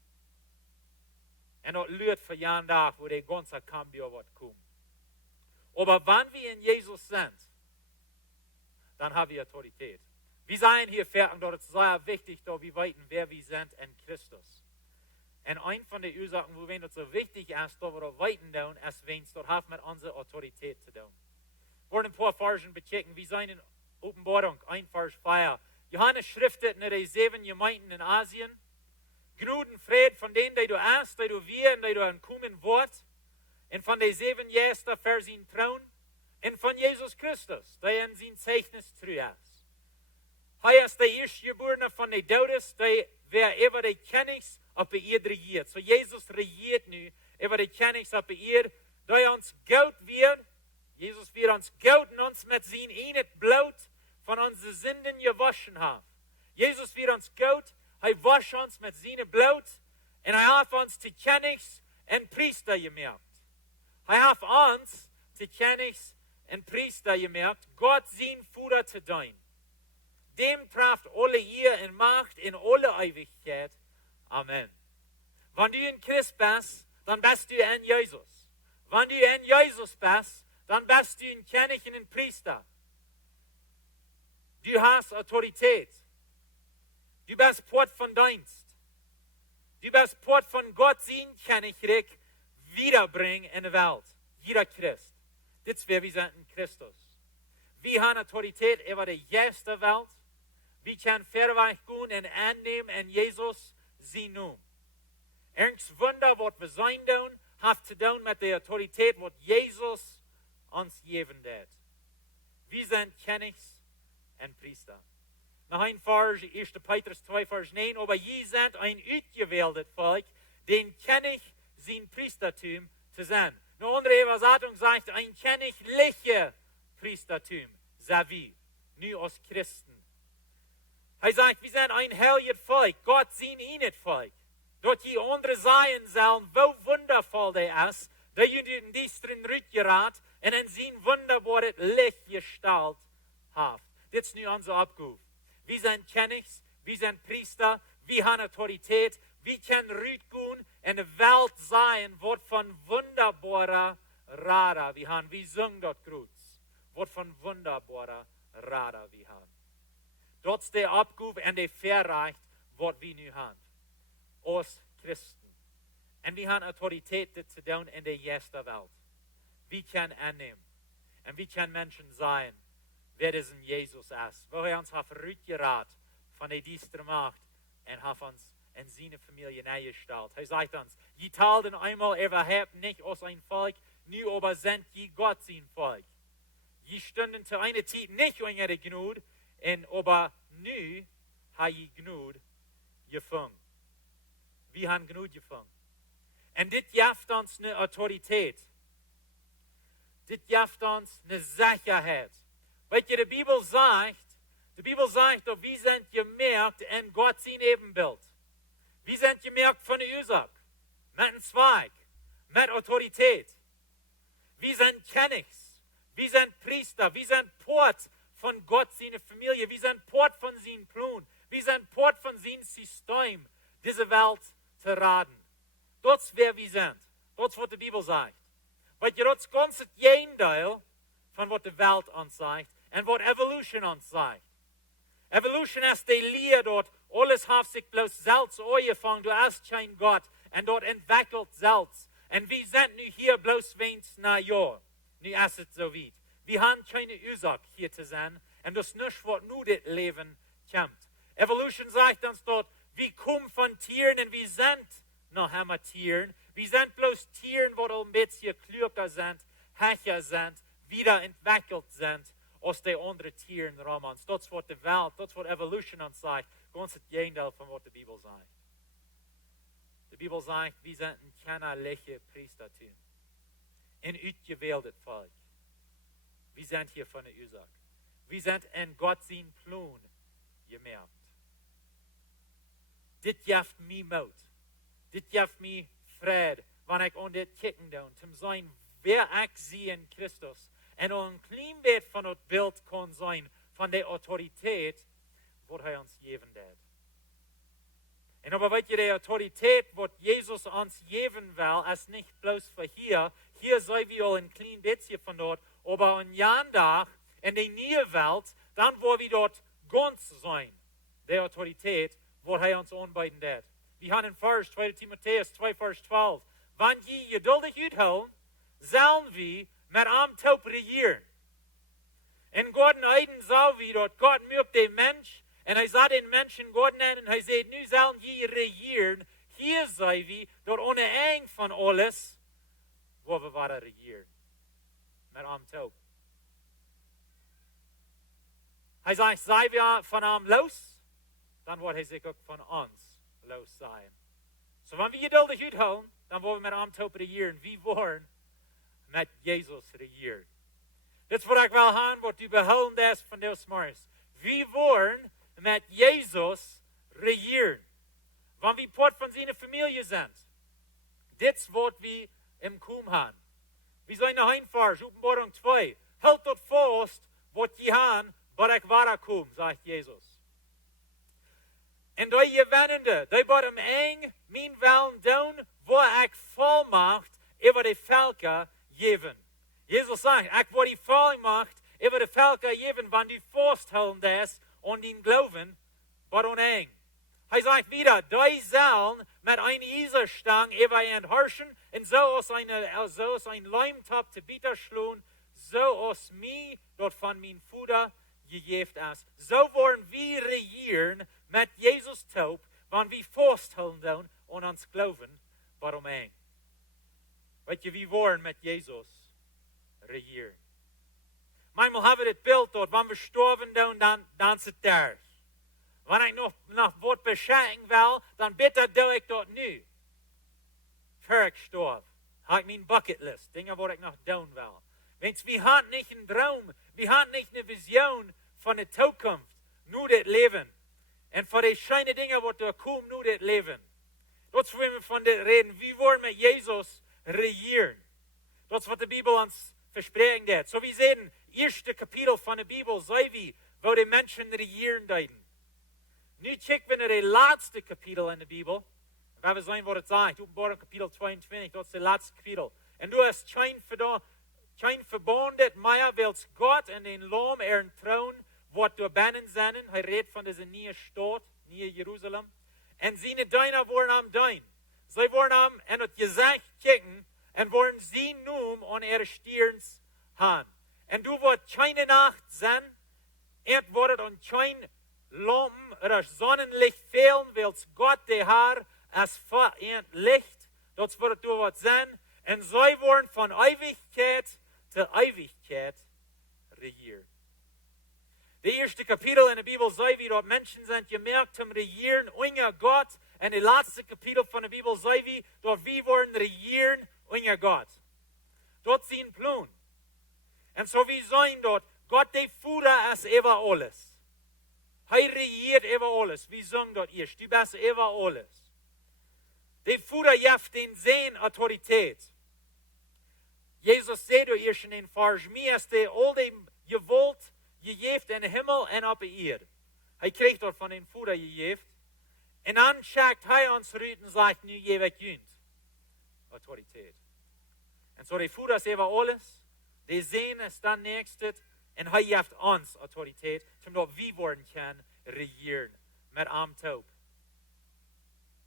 Und das lügt für jeden Tag, wo der ganze Cambio wird kommen. Aber wenn wir in Jesus sind, dann haben wir Autorität. Wir seien hier fertig, dort ist sehr wichtig, dass wir wissen, wer wir sind in Christus. Und eine von den Ursachen, wo das so wichtig ist, dass wir das wissen, ist, wenn es dort hat mit unserer Autorität zu tun. worden ein paar Versen bechecken. Wir sind in Openbarung, 1 Vers 4. Johannes schriftet in die 7 Gemeinden in Asien. Gnuden Fred von denen, die du erst, die du wir und die du ankommen wird. Und von den 7 Jäster für sein Thron. Und von Jesus Christus, der in sein Zeichnis treu ist. Hij is der Erstgeborene von den Todes, der wer über die Kennigs auf der Erde regiert. So Jesus regiert nu über die Kennigs auf der Erde, der uns Gott wird. Jesus wird uns Gott und uns mit sein enet Blut von unseren Sünden gewaschen haben. Jesus wird uns Gott, er wascht uns mit seinem Blut und er hat uns die Kennigs und Priester gemerkt. Er hat uns die Kennigs und Priester gemerkt, Gott sein Futter zu dienen. Dem trafft alle hier in Macht in alle Ewigkeit. Amen. Wenn du in Christ bist, dann bist du in Jesus. Wenn du in Jesus bist, dann bist du ein König und ein Priester. Du hast Autorität. Du bist Port von Dienst. Du bist Port von Gott sein Königreich wiederbringen in die Welt. Jeder Christ. Das ist wer wir sind in Christus. Wir haben Autorität über die erste Welt. Wir können verweicht gehen und annehmen in Jesus sein Namen. Irgends Wunder, was wir sein tun, hat zu tun mit der Autorität, was Jesus uns geben wird. Wir sind Königs und Priester. Noch ein Vers, 1. Petrus 2, Vers 9, aber ihr seid ein ausgewähltes Volk, den König sein Priestertum zu sein. Eine andere Übersetzung sagt, ein königliche Priestertum, sei wie, nur als Christen. Er sagt, wir sind ein heiliges Volk, Gott sein ihnet Volk. Dort die andere sein sollen, wo wundervoll der ist, der in diesen Rückgrat und in sein wunderbares Licht gestaltet hat. Das ist nur unser Abruf. Wir sind Königs, wir sind Priester, wir haben Autorität, wir können rütgehen in der Welt sein, wird von wunderbarer Rada wir haben. Wir singen dort Kreuz, wird von wunderbarer Rada wir haben. Dort ist der Abruf und der Verreicht, was wir nun haben. Als Christen. Und wir haben Autorität das zu tun in der ersten Welt. Wir können annehmen. Und wir können Menschen sein, wer das in Jesus ist. Wo er uns hat rückgerat von der düsteren Macht und hat uns in seine Familie eingestellt. Er sagt uns, je teilten einmal überhaupt nicht aus ein Volk, nur aber sind je Gott sein Volk. Je stunden zu einer Zeit nicht unter der Gnade, aber nu hat je Gnade gefunden. Wir haben Gnade gefunden. Und das gibt uns eine Autorität. Das gibt uns eine Sicherheit. Weil die Bibel sagt, dass wir sind gemerkt in Gott sein Ebenbild. Wir sind gemerkt von der Ursache, mit einem Zweig, mit Autorität. Wir sind Königs, wir sind Priester, wir sind Port von Gott seine Familie, wir sind Port von seinem Plan, wir sind Port von seinem System, diese Welt zu raten. Das ist wer wir sind. Das ist, was die Bibel sagt. Weil das ist ganz das Gegenteil von was die Welt uns sagt und was Evolution uns sagt. Evolution ist die Lehre dort, alles hat sich bloß selbst angefangen, du hast kein Gott und dort entwickelt selbst. Und wir sind nu hier bloß wenigstens ein Jahr. Nu ist es so weit. Wir haben keine Ursache hier zu sein und das ist nicht, was nur das Leben kommt. Evolution sagt uns dort, wir kommen von Tieren und wir sind noch einmal Tieren. Wir sind bloß Tieren, die ein bisschen klüger sind, höher sind, wieder entwickelt sind als die anderen Tieren um uns. Das ist, was die Welt, das ist, was Evolution uns sagt. Ganz das Gegenteil von was die Bibel sagt. Die Bibel sagt, wir sind ein königliche Priestertum. Ein ausgewähltes Volk. Wir sind hier von der Ursache. Wir sind in Gott sein Plan gemerkt. Das gibt mir Mut. Das gibt mir Frieden, wenn ich an das kicken da und zum sein, wer ich sehe in Christus. Und ein klein bisschen von das Bild kann sein, von der Autorität, was er uns geben wird. Und aber weil die Autorität, was Jesus uns geben will, ist nicht bloß für hier. Hier sei wir ein klein bisschen von dort, aber ein Jahr in der neue Welt, dann wo wir dort ganz sein, der Autorität, wo er uns anbieten wird. Wir haben in Vers 2 Timotheus 2, Vers 12. Wenn je geduldig uithouden, sollen wir mit am Taub regieren. En God eiden zou wie dat God maakt de mens. En hij zat den mensen God nennen. En hij zei, nu zullen je regieren. Hier zei wie, dat onafhankelijk van alles, waar we waren regieren. Met hem toe. Hij zegt, zij we van hem los, dan wordt hij zich ook van ons los zijn. So wanneer we geduldig uithouden, dan worden we met hem toe regieren. Wie worden met Jezus regieren. Dit is wat ik wil gaan, wat u behouden is van deze morgens. Wie worden met Jezus regieren. Wanneer we part van zijn familie zijn. Dit is wat we im Kum gaan. We zijn naar Heinfars, Openbaring 2. Halt tot vast, wat je gaan, wat ik waar kom, zegt Jezus. En die gewennende, die worden eng, mijn willen doen, waar ik volmacht, over de volken geven. Jezus zegt, ik word die volmacht, over de volken geven, wanneer die vasthouden is, aan die geloven, wat oneng. Hij zegt wieder, die zullen met een ijzerstang over je herrschen, en zoals een lijmtop te bieten slaan, zoals mij dat van mijn voeder gegeven is. Zo worden we regieren met Jezus taub, wanneer we vasthouden aan ons geloven, waarom eng. Weet je, wie worden met Jezus regieren. Manchmal hebben we het beeld dat wanneer we sterven doen, dan is het daar. Wanneer ik nog wat beschenken wil, dan bitte doe ik dat nu. Voor ik sterf. Heb ik mijn bucketlist, dingen wat ik nog doen wil. Want we hebben niet een droom, we hebben niet een visioen van de toekomst, nu dit leven. En voor de schijne dingen wat er komen, nu dit leven. Dat is waar we van dit reden. We worden met Jezus regieren. Dat is wat de Bijbel ons verspreken deed. Zo we zien, het eerste kapitel van de Bijbel, zei we, waar de mensen regieren deden. Nu checken we naar het laatste kapitel in de Bijbel. Waar we zijn wat het zegt. Openbaring kapitel 22, dat is het laatste kapitel. En du hast geen verbondet meer, wils God en den Lam een troon wordt door binnen zijn. Hij redt van deze nieuwe stad, nieuwe Jeruzalem. En zijn dienaar worden am dein. Zij worden am en het gezicht kijken en worden zien noem aan ihre stierns haan. En du wordt keine nacht zijn, het wordt aan geen lampen oder sonnenlicht fehlen, wils God de Haar als vereend licht, dat wordt du wat zijn. En zij worden van eeuwigheid te eeuwigheid regieren. De eerste kapitel in de Bijbel zei wie dat mensen zijn gemerkt om regieren onder God. En de laatste kapitel van de Bijbel zei wie dat we worden regieren onder God. Dat is zijn plan. En zo we zijn dat God de voeder is over alles. Hij regiert over alles. We zongen dat eerst. Du bist over alles. De voeder heeft den zijn autoriteit. Jezus zei door eerst in een vers, mij is de al de geweld gegeven in de hemel en op de aarde. Hij kreeg dat van een voeder gegeven. En dan schakt hij ons uit en zegt, nu geef ik jullie autoriteit. En zo de voeder is over alles. De zijn is dan nächste. En hij heeft ons autoriteit, zodat we worden kunnen regieren met hem toe.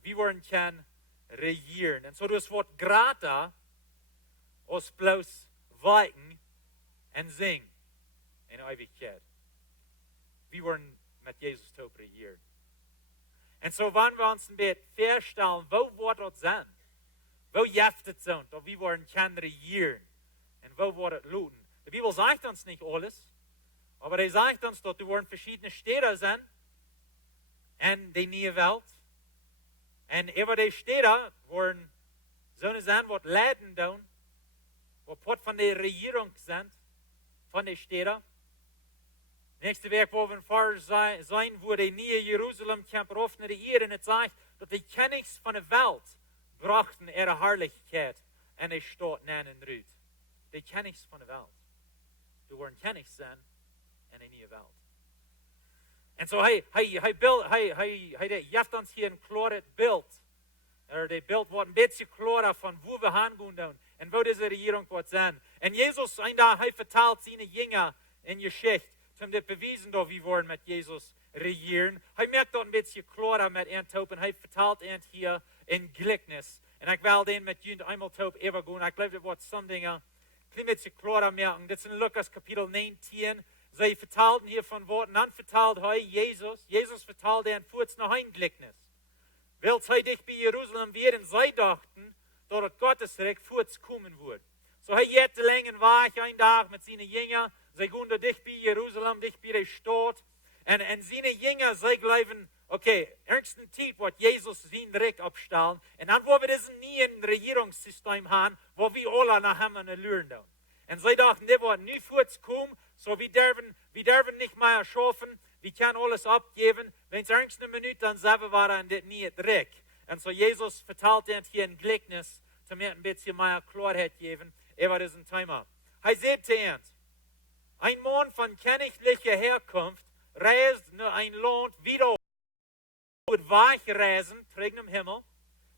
We worden kunnen regieren. En zo dus wordt gratis als bloos wijken en zingen in eeuwigheid. We worden met Jezus toe regieren. En zo wanneer we ons een beetje voorstellen, waar wordt dat zijn? Waar heeft het zo, dat we worden kunnen regieren? En waar wordt het loten? De Bijbel zegt ons niet alles, maar hij zegt ons dat er worden verschillende steden zijn en de nieuwe wereld. En over die steden worden zonen zijn wat leiden doen, wat part van de regering zijn van de steden. Nächste week waar we een vers zijn, wo de nieuwe Jeruzalem komt op naar de Heer en het zegt dat de kennis van de wereld brachten ihre herrlichkeit en de stad nennen ruut. De kennis van de wereld. Er worden kennis zijn in de nieuwe wereld. En zo hij geeft ons hier een klaar beeld. Het beeld wordt een beetje klaar van hoe we gaan doen en waar deze regering wordt zijn. En Jezus, hij vertelt zijn jingen in geschichte, om dit bewijzen dat we worden met Jezus regieren. Hij maakt dat een beetje klaar met een toop en hij vertelt het hier in gelijkenis. En ik wil den met jullie eenmaal toop even gaan. Ik geloof dat wordt sommige dingen een klein beetje klaar merken. Dit is in Lucas kapitel 19 sie vertelden hier von Worten, dann vertelt hij Jesus. Jesus vertelt en voort noch ein Gleichnis. Wilt hij dich bei Jerusalem werden, sie dachten, dat het Gottesrecht voortkommen wordt. So hij jette langen Weg ein Tag mit seinen Jüngern, sie gehen da dicht bei Jerusalem, dicht bei der Stadt, en seine Jünger, sie glauben, okay, ersten Zeit wird Jesus sein Recht abstellen, und dann wollen wir das nie ein Regierungssystem haben, wo wir alle nach ihm lernen. Und sie dachten, die wird nie fortkommen, so wir dürfen nicht mehr schaffen, wir können alles abgeben, wenn es erst eine Minute dann selber war, dann das nie Recht. Und so Jesus vertelt uns hier ein Gleichnis, damit ein bisschen mehr Klarheit geben, über diesen Thema. Er sagt uns, ein Mann von königlicher Herkunft reist nur ein Land wieder und wegreisen, trägt im Himmel,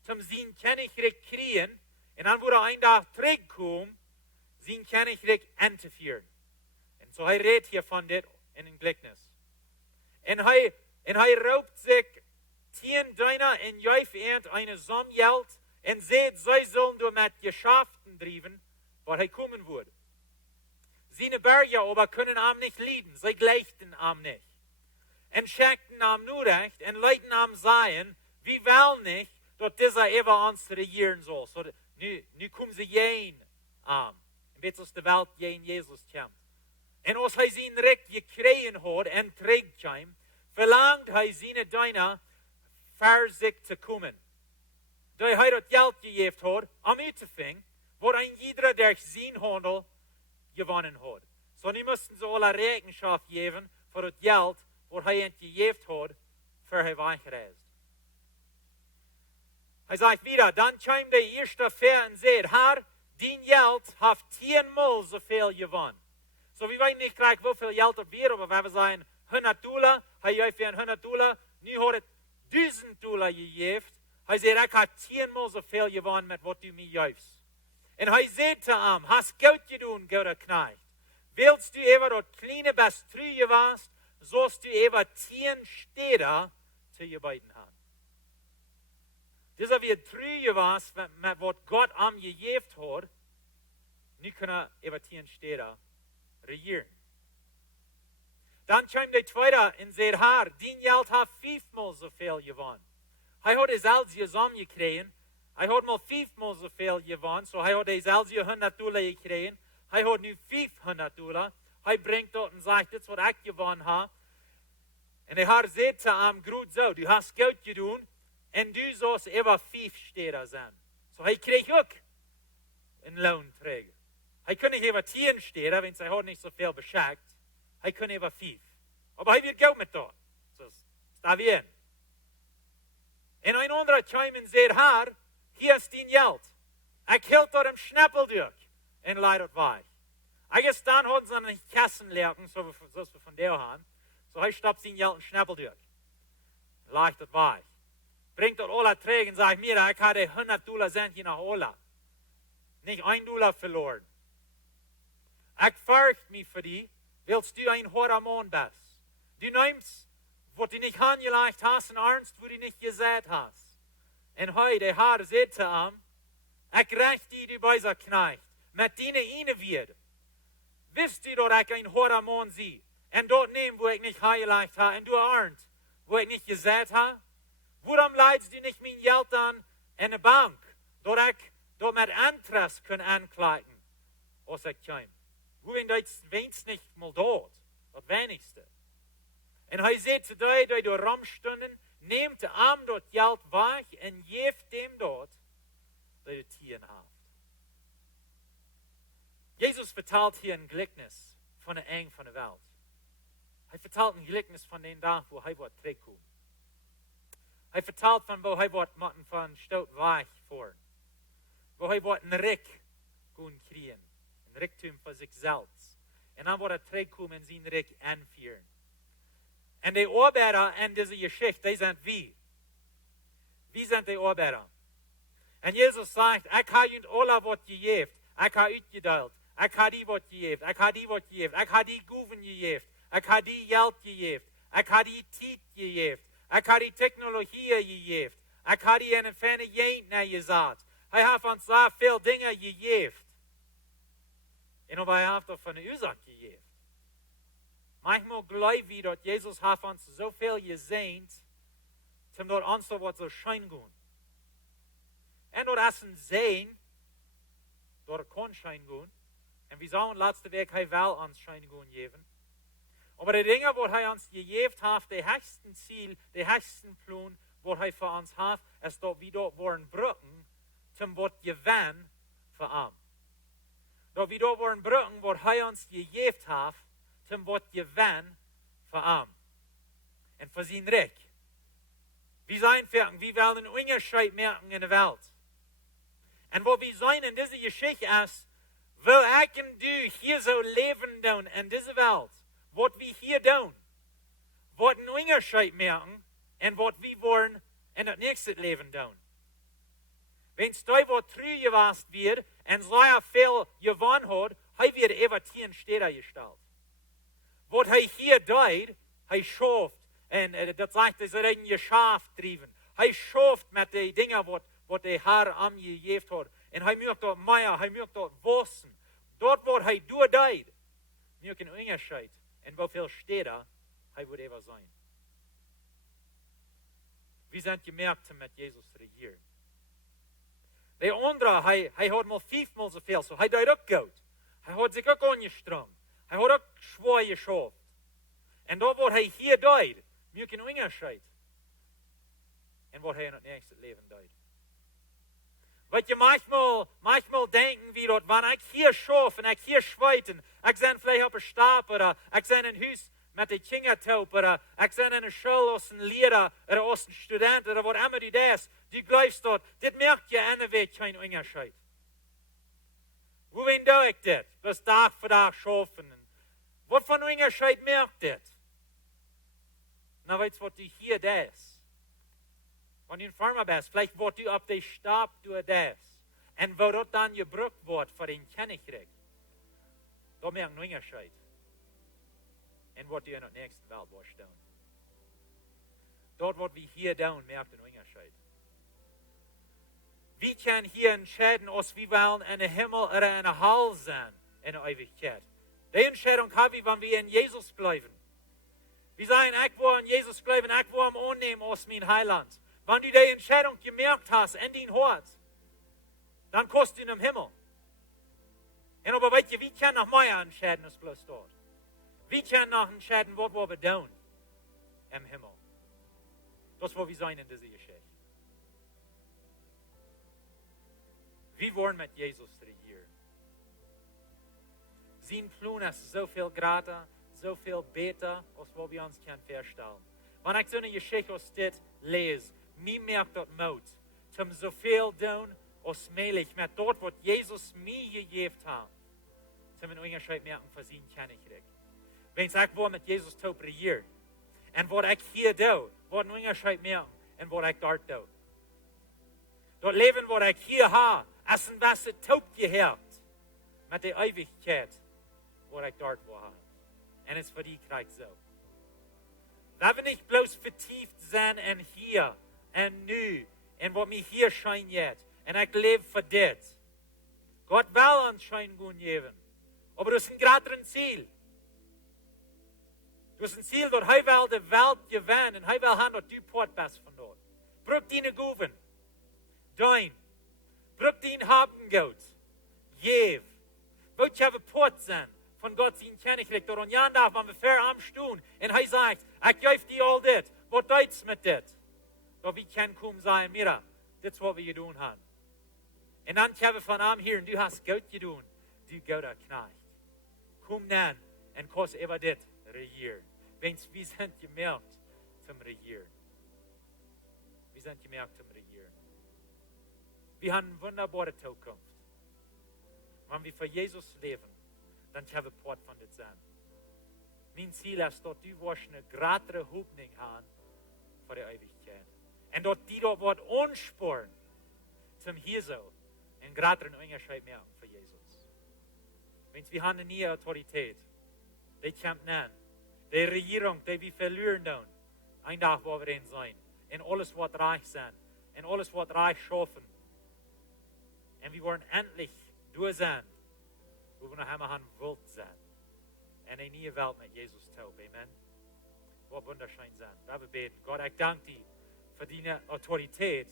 zum sein Königreich kriegen, und dann wurde ein Tag zurückkommen, sein Königreich einzuführen. Und so er redet hier von das in dem Gleichnis. Und er raubt sich 10 Deiner und jäuft eine Sammgeld und seht, sie sollen durch mit Geschäften driven, weil er kommen würde. Seine Berge aber können am nicht leiden, sie gleichen am nicht. Und schickten am nur recht und leiten am sein, wie will nicht, dass dieser über uns regieren soll. So, nu kommen sie jen am. Und jetzt ist die Welt jen Jesus kommt. Und als er sein Recht gekriegt hat und trägt ihm, verlangt er seine Diener, für sich zu kommen. Da er das Geld gegeben hat, am Anfang, wo ein jeder durch sein Handel gewonnen hat. So, die mussten so alle Rechenschaft geben für das Geld, was er gegeben hat, für er wegreist. Er sagt wieder, dann kam der erste Vers und sagt, Herr, dein Geld hat 10-mal so viel gewonnen. So, wir wissen nicht gleich, wie viel Geld wir haben, aber wenn wir sagen, $100, er hat für $100, nu hat er $1000 gegeben. Er sagt, ich habe 10-mal so viel gewonnen, mit was du mir gibst. Und er sagt zu ihm, hast gut getan, guter Knecht. Willst du über das kleine Betrüge warst, sollst du über 10 Städte zu ihr beiden haben. Das ist wie Trüge was, mit was Gott am gegeben hat, nu können über 10 Städte regieren. Dann kam der Zweite und sagt, Herr, dein Geld hat 5-mal so viel gewonnen. Er hat es alles zusammengekriegt. Er hat mal 5-mal so viel gewonnen, so er hat es alles $100 gekriegt. Er hat nu $500. Er bringt dort und sagt, das, was ich gewonnen habe. Und der Herr sagt zu ihm, gut so, du hast gut getan, und du sollst über 5 Städte sein. So er kriegt auch einen Lohnträger. Er kann nicht über 10 Städte, wenn er hat nicht so viel beschäftigt. Er kann über 5. Aber er wird Geld mit dort. So ist da wie ein. Und ein anderer kam und sagt, Herr, hier ist dein Geld. Er hält dort im Schnappel durch und leidet weich. Er ist dann hat sie nicht Kassen lernen, so wie wir von der haben. So er stoppt sein Geld im Schnappel durch. Leidet weich. Bringt dort alle Träger und sagt, mir, ich hatte $100 sind hier nach Ola. Nicht $1 verloren. Ich fürchte mich für dich, willst du ein hoher Mann bist. Du nimmst, was du nicht angelegt hast, und ernst, wo du nicht gesät hast. Und heute, der Herr sagt zu ihm, ich rächt dich, du böser Knecht, mit deinen ihnen wird. Wisst du, dass ich ein hoher Mann sehe, und dort nehmen, wo ich nicht angelegt habe, und du ernst, wo ich nicht gesät habe? Warum leidest du nicht mein Geld an in der Bank, dass ich dort mit Interesse kann ankleiden, als ich komme? Wo in das wenigstens nicht mal dort, das wenigste. Und er sagt zu dir, die du rumstunden, nehmt am dort Geld weg und geeft dem dort, die du Tieren habt. Jesus vertelt hier ein Gleichnis von der Eng von der Welt. Er vertelt ein Gleichnis von den Tag, wo er wird zurückkommen. Er vertelt von, wo er wird machen von Stout weich vor. Wo er wird ein Rick gehen kriegen. Ein Ricktum für sich selbst. Und dann wird er zurückkommen und sein Rick anführen. Und die Arbeiter in dieser Geschichte, die sind wie? Wie sind die Arbeiter? Und Jesus sagt, ich habe ihnen alle was gegeben. Ich habe ausgeteilt. Ich habe die was gegeben. Ich habe die was gegeben. Ich habe die Guven gegeben. Ich habe die Geld gegeben. Ich habe die Zeit gegeben. Ich habe die Technologie gegeben. Ich habe die in eine ferne Gegend gesagt. Ich habe uns so viele Dinge gegeben. Und aber ich habe doch von der Ursache gegeben. Manchmal glauben wir, dass Jesus hat uns so viel gesehen, zum dort uns so was so schein gehen. Und dort hast du sehen, dort kann schein gehen. Und wir sagen letzte Weg, er will uns schein gehen. Aber die Dinge, wo er uns gegeben hat, die höchsten Ziel, die höchsten Plan, wo er für uns hat, ist dort wieder waren Brücken, zum Wort gewinnen für ihn. Dort wieder waren Brücken, wo er uns gegeben hat, zum Wort gewinnen für ihn. Und für sein Recht. Wir sind fertig, wir wollen einen Unterschied merken in der Welt. Und wo wir sein in dieser Geschichte ist, will ich und du hier so leben tun in dieser Welt, was wir hier tun, wird einen Unterschied merken und was wir wollen in das nächste Leben tun. Wenn es da was treu gewesen wird und sehr viel gewonnen hat, wird Evertieren Städter gestellt. Was er hier tut, er schafft, und das sagt, dass er ein Geschäft trieben. Er schafft mit den Dingen, was der Herr am gegeben hat. Und er möchte dort mehr, er möchte dort wissen. Dort, wo er tut, möchte ein Unterschied. Und wie viel Städter er wird ever sein. Wir sind gemerkt, mit Jesus regieren. Der andere, er hat mal 5-mal so viel, so er tut auch gut. Er hat sich auch angestrengt. Er hat auch schwer geschafft. Und dort, wo er hier tut, möchte ein Unterschied. Und was er in das nächste Leben tut. Weil je manchmal denken wir dort, wenn ich hier schaffe und ich hier schweiten, ich bin vielleicht auf einem Stab oder ich bin in ein Haus mit den Kindertaub oder ich bin in einer Schule als ein Lehrer oder als ein Student oder was immer du das, du glaubst dort, das merkt ja einer Weg kein Unterschied. Wohin tue ich das? Das Tag für Tag schaffen. Was für ein Unterschied merkt das? Na, weißt du, was du hier das? Wenn du in Firma bist, vielleicht wird du auf den Stab durch das. Und wo das dann gebraucht wird für den Königreich, da merkt ein Unterschied. Und was du in der nächsten Welt wirst tun. Dort, was wir hier tun, merkt ein Unterschied. Wir können hier entscheiden, ob wir wollen in den Himmel oder in der Hölle sein in der Ewigkeit. Die Entscheidung haben wir, wenn wir in Jesus bleiben. Wir sagen, ich will in Jesus bleiben, ich will ihn annehmen als mein Heiland. Wenn du die Entscheidung gemerkt hast in dein Herz, dann kommst du in den Himmel. Und aber weißt du, wir können noch mehr entscheiden als bloß dort. Wir können noch entscheiden, was wir tun im Himmel. Das ist, wo wir sein in dieser Geschichte. Wir wollen mit Jesus regieren. Sein Plan ist so viel greater, so viel besser, als was wir uns vorstellen. Wenn ich so eine Geschichte aus das lese, mir merkt das Mut, zum so viel tun als möglich, mit dort, was Jesus mir gegeben hat, zum einen Unterschied merken für sein Königreich. Wenn ich will mit Jesus top regieren, und was ich hier tue, wird ein Unterschied merken, und was ich dort tue. Das Leben, was ich hier habe, ist ein was top gehört, mit der Ewigkeit, was ich dort habe. Und es ist für die Kreis so. Da wir nicht bloß vertieft sein in hier und nu, und was mir hier scheint jetzt, und ich lebe für das. Gott will uns Schein gut geben, aber das ist ein größeres Ziel. Das ist ein Ziel, dass er will die Welt gewinnen, und er will haben, dass du Port bist von dort. Brück deine Guven, dein, brück dein Habengeld, jev. Wollt ihr Port sein? Von Gott sein Königreich. Und Jan darf man fair am Stuhl. Und er sagt, ich gebe dir all das. Was deutsch mit das? Doch wir können kaum sagen, mira, das ist, was wir getan haben. Und dann können wir von ihm hier, und du hast gut getan. Du guter Knecht. Komm dann und kannst über das regieren. Wenn wir sind gemerkt zum Regieren. Wir sind gemerkt zum Regieren. Wir haben eine wunderbare Zukunft. Wenn wir für Jesus leben, dann können wir Port von das sein. Mein Ziel ist, dass du eine größere Hoffnung haben für die Ewigkeit. Und dass die dort wird ansporen zum hier so einen größeren Unterschied mehr für Jesus. Wenn wir haben eine neue Autorität, die kämpft an, die Regierung, die wir verlieren dann, ein Tag wo wir drin sein. Und alles wird reich sein. Und alles wird reich schaffen. Und wir wollen endlich durch sein, wo wir noch einmal haben wollt sein. en een nieuwe Welt met Jesus taub. Amen. Wat wunderschön zijn. We beten. Gott, ik dank die voor die autoriteit,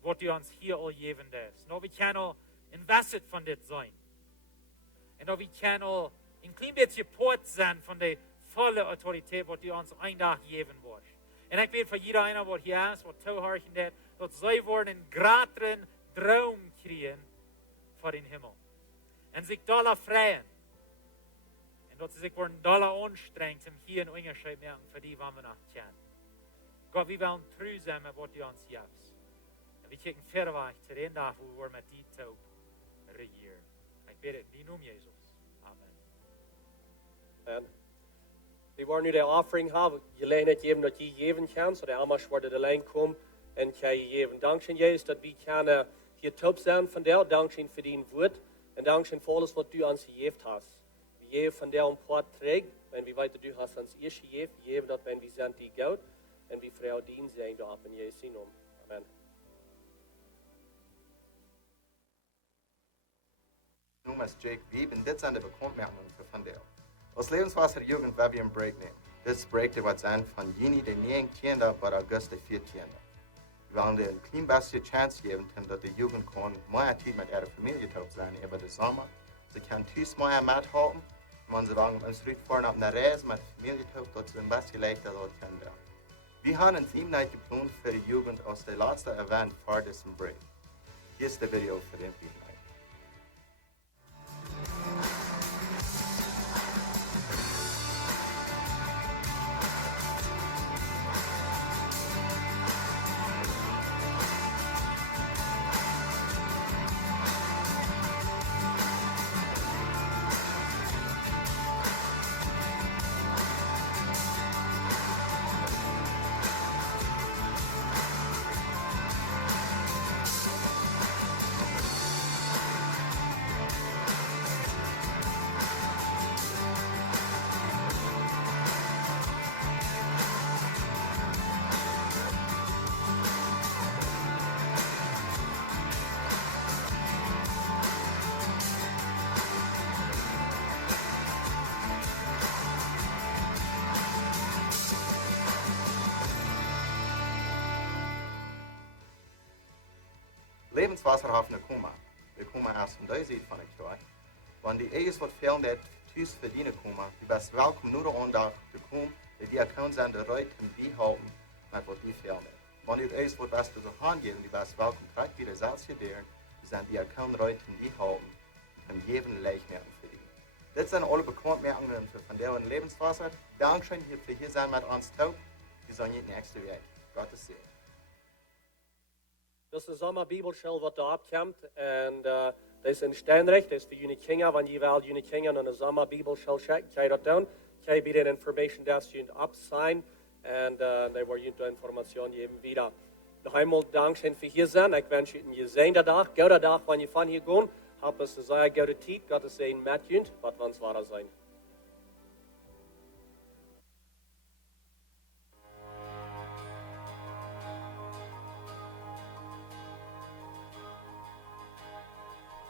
wat u ons hier al gegeven heeft. Nou, we kunnen invested van dit zijn. En dat we kunnen een klein beetje poort zijn van de volle autoriteit, wat u ons een dag gegeven wordt. En ik weet voor iedereen wat hier is, wat toehoren heeft, dat zij worden een grotere droom krijgen voor den Himmel. En zich dollar vrijen. En dat ze zich worden dollar anstrengen, om hier een onderscheid merken voor die, wat we nog kennen. Gott, we willen treu zijn met wat u ons geeft. En we kijken verder weg zu den dag, wo we met die taub regieren. Ik bid het in die naam Jezus. Amen. En we worden nu de offering hebben, je leen het geven dat je geven kan, zodat allemaal worden de lijn komen en kan je geven. Dankzij Jezus dat we kunnen hier taub zijn van jou, dankzij voor die woord en dankzij voor alles wat du ons gegeven hast. We geven van jou een paar terug, en we weten du hast ons eerst gegeven, we geven dat wenn we zijn die goud, en we voor jou dienen zijn daar in Jezus naam. Amen. Noem is Jake Wieb en dit zijn de bekendmaakingen voor vandaag. Als Lebenswasser Jugend wil we een break nemen. Dit break de wat zijn van juni de 19e tot augustus de 14e. We willen een klein beetje chance geven dat de Jugend kan meer tijd met ihrer Familie taub zijn over de zomer. Ze kan thuis meer mithelpen. En ze willen ons uitvoeren op een reis met de Familie taub, dat ze een beetje leichter dort kunnen doen. We hebben een theme night gepland voor de Jugend als de laatste event voor deze break. Hier is de video voor de theme night. Lebenswasser heeft een Kuma. De Kuma is van deze zijde van het jaar. Wanneer die is wat veel net thuis verdienen Kuma, die best welkom nu de aandacht te komen, die account zijn de ruit en die houden met wat die veel net. Wanneer het is wat best te gaan geven, die best welkom direct weer zelfs gedaan, zijn die account ruit en die houden en geven leegmerken verdienen. Dit zijn alle bekendmerkingen voor vandaag in Lebenswasser. Dankeschön für hier zijn met ons taub. Wir sehen uns nächste Woche. Gottes Segen. Dat is de zomerbibelschel wat daar opkomt. En dat is een steenrecht. Dat is voor jullie kinderen. Wanneer je wel jullie kinderen naar de zomerbibelschel checken, kan je dat doen. Kan je bij de information desk jullie op zijn. En dan wordt jullie de informatie gegeven wieder. Nog eenmaal dankzij voor hier zijn. Ik wens jullie een gezegende dag. Goede dag wanneer je van hier gaat. Hab es een zeer goede tijd. Gott is een met jullie. Wat we ons waren zijn.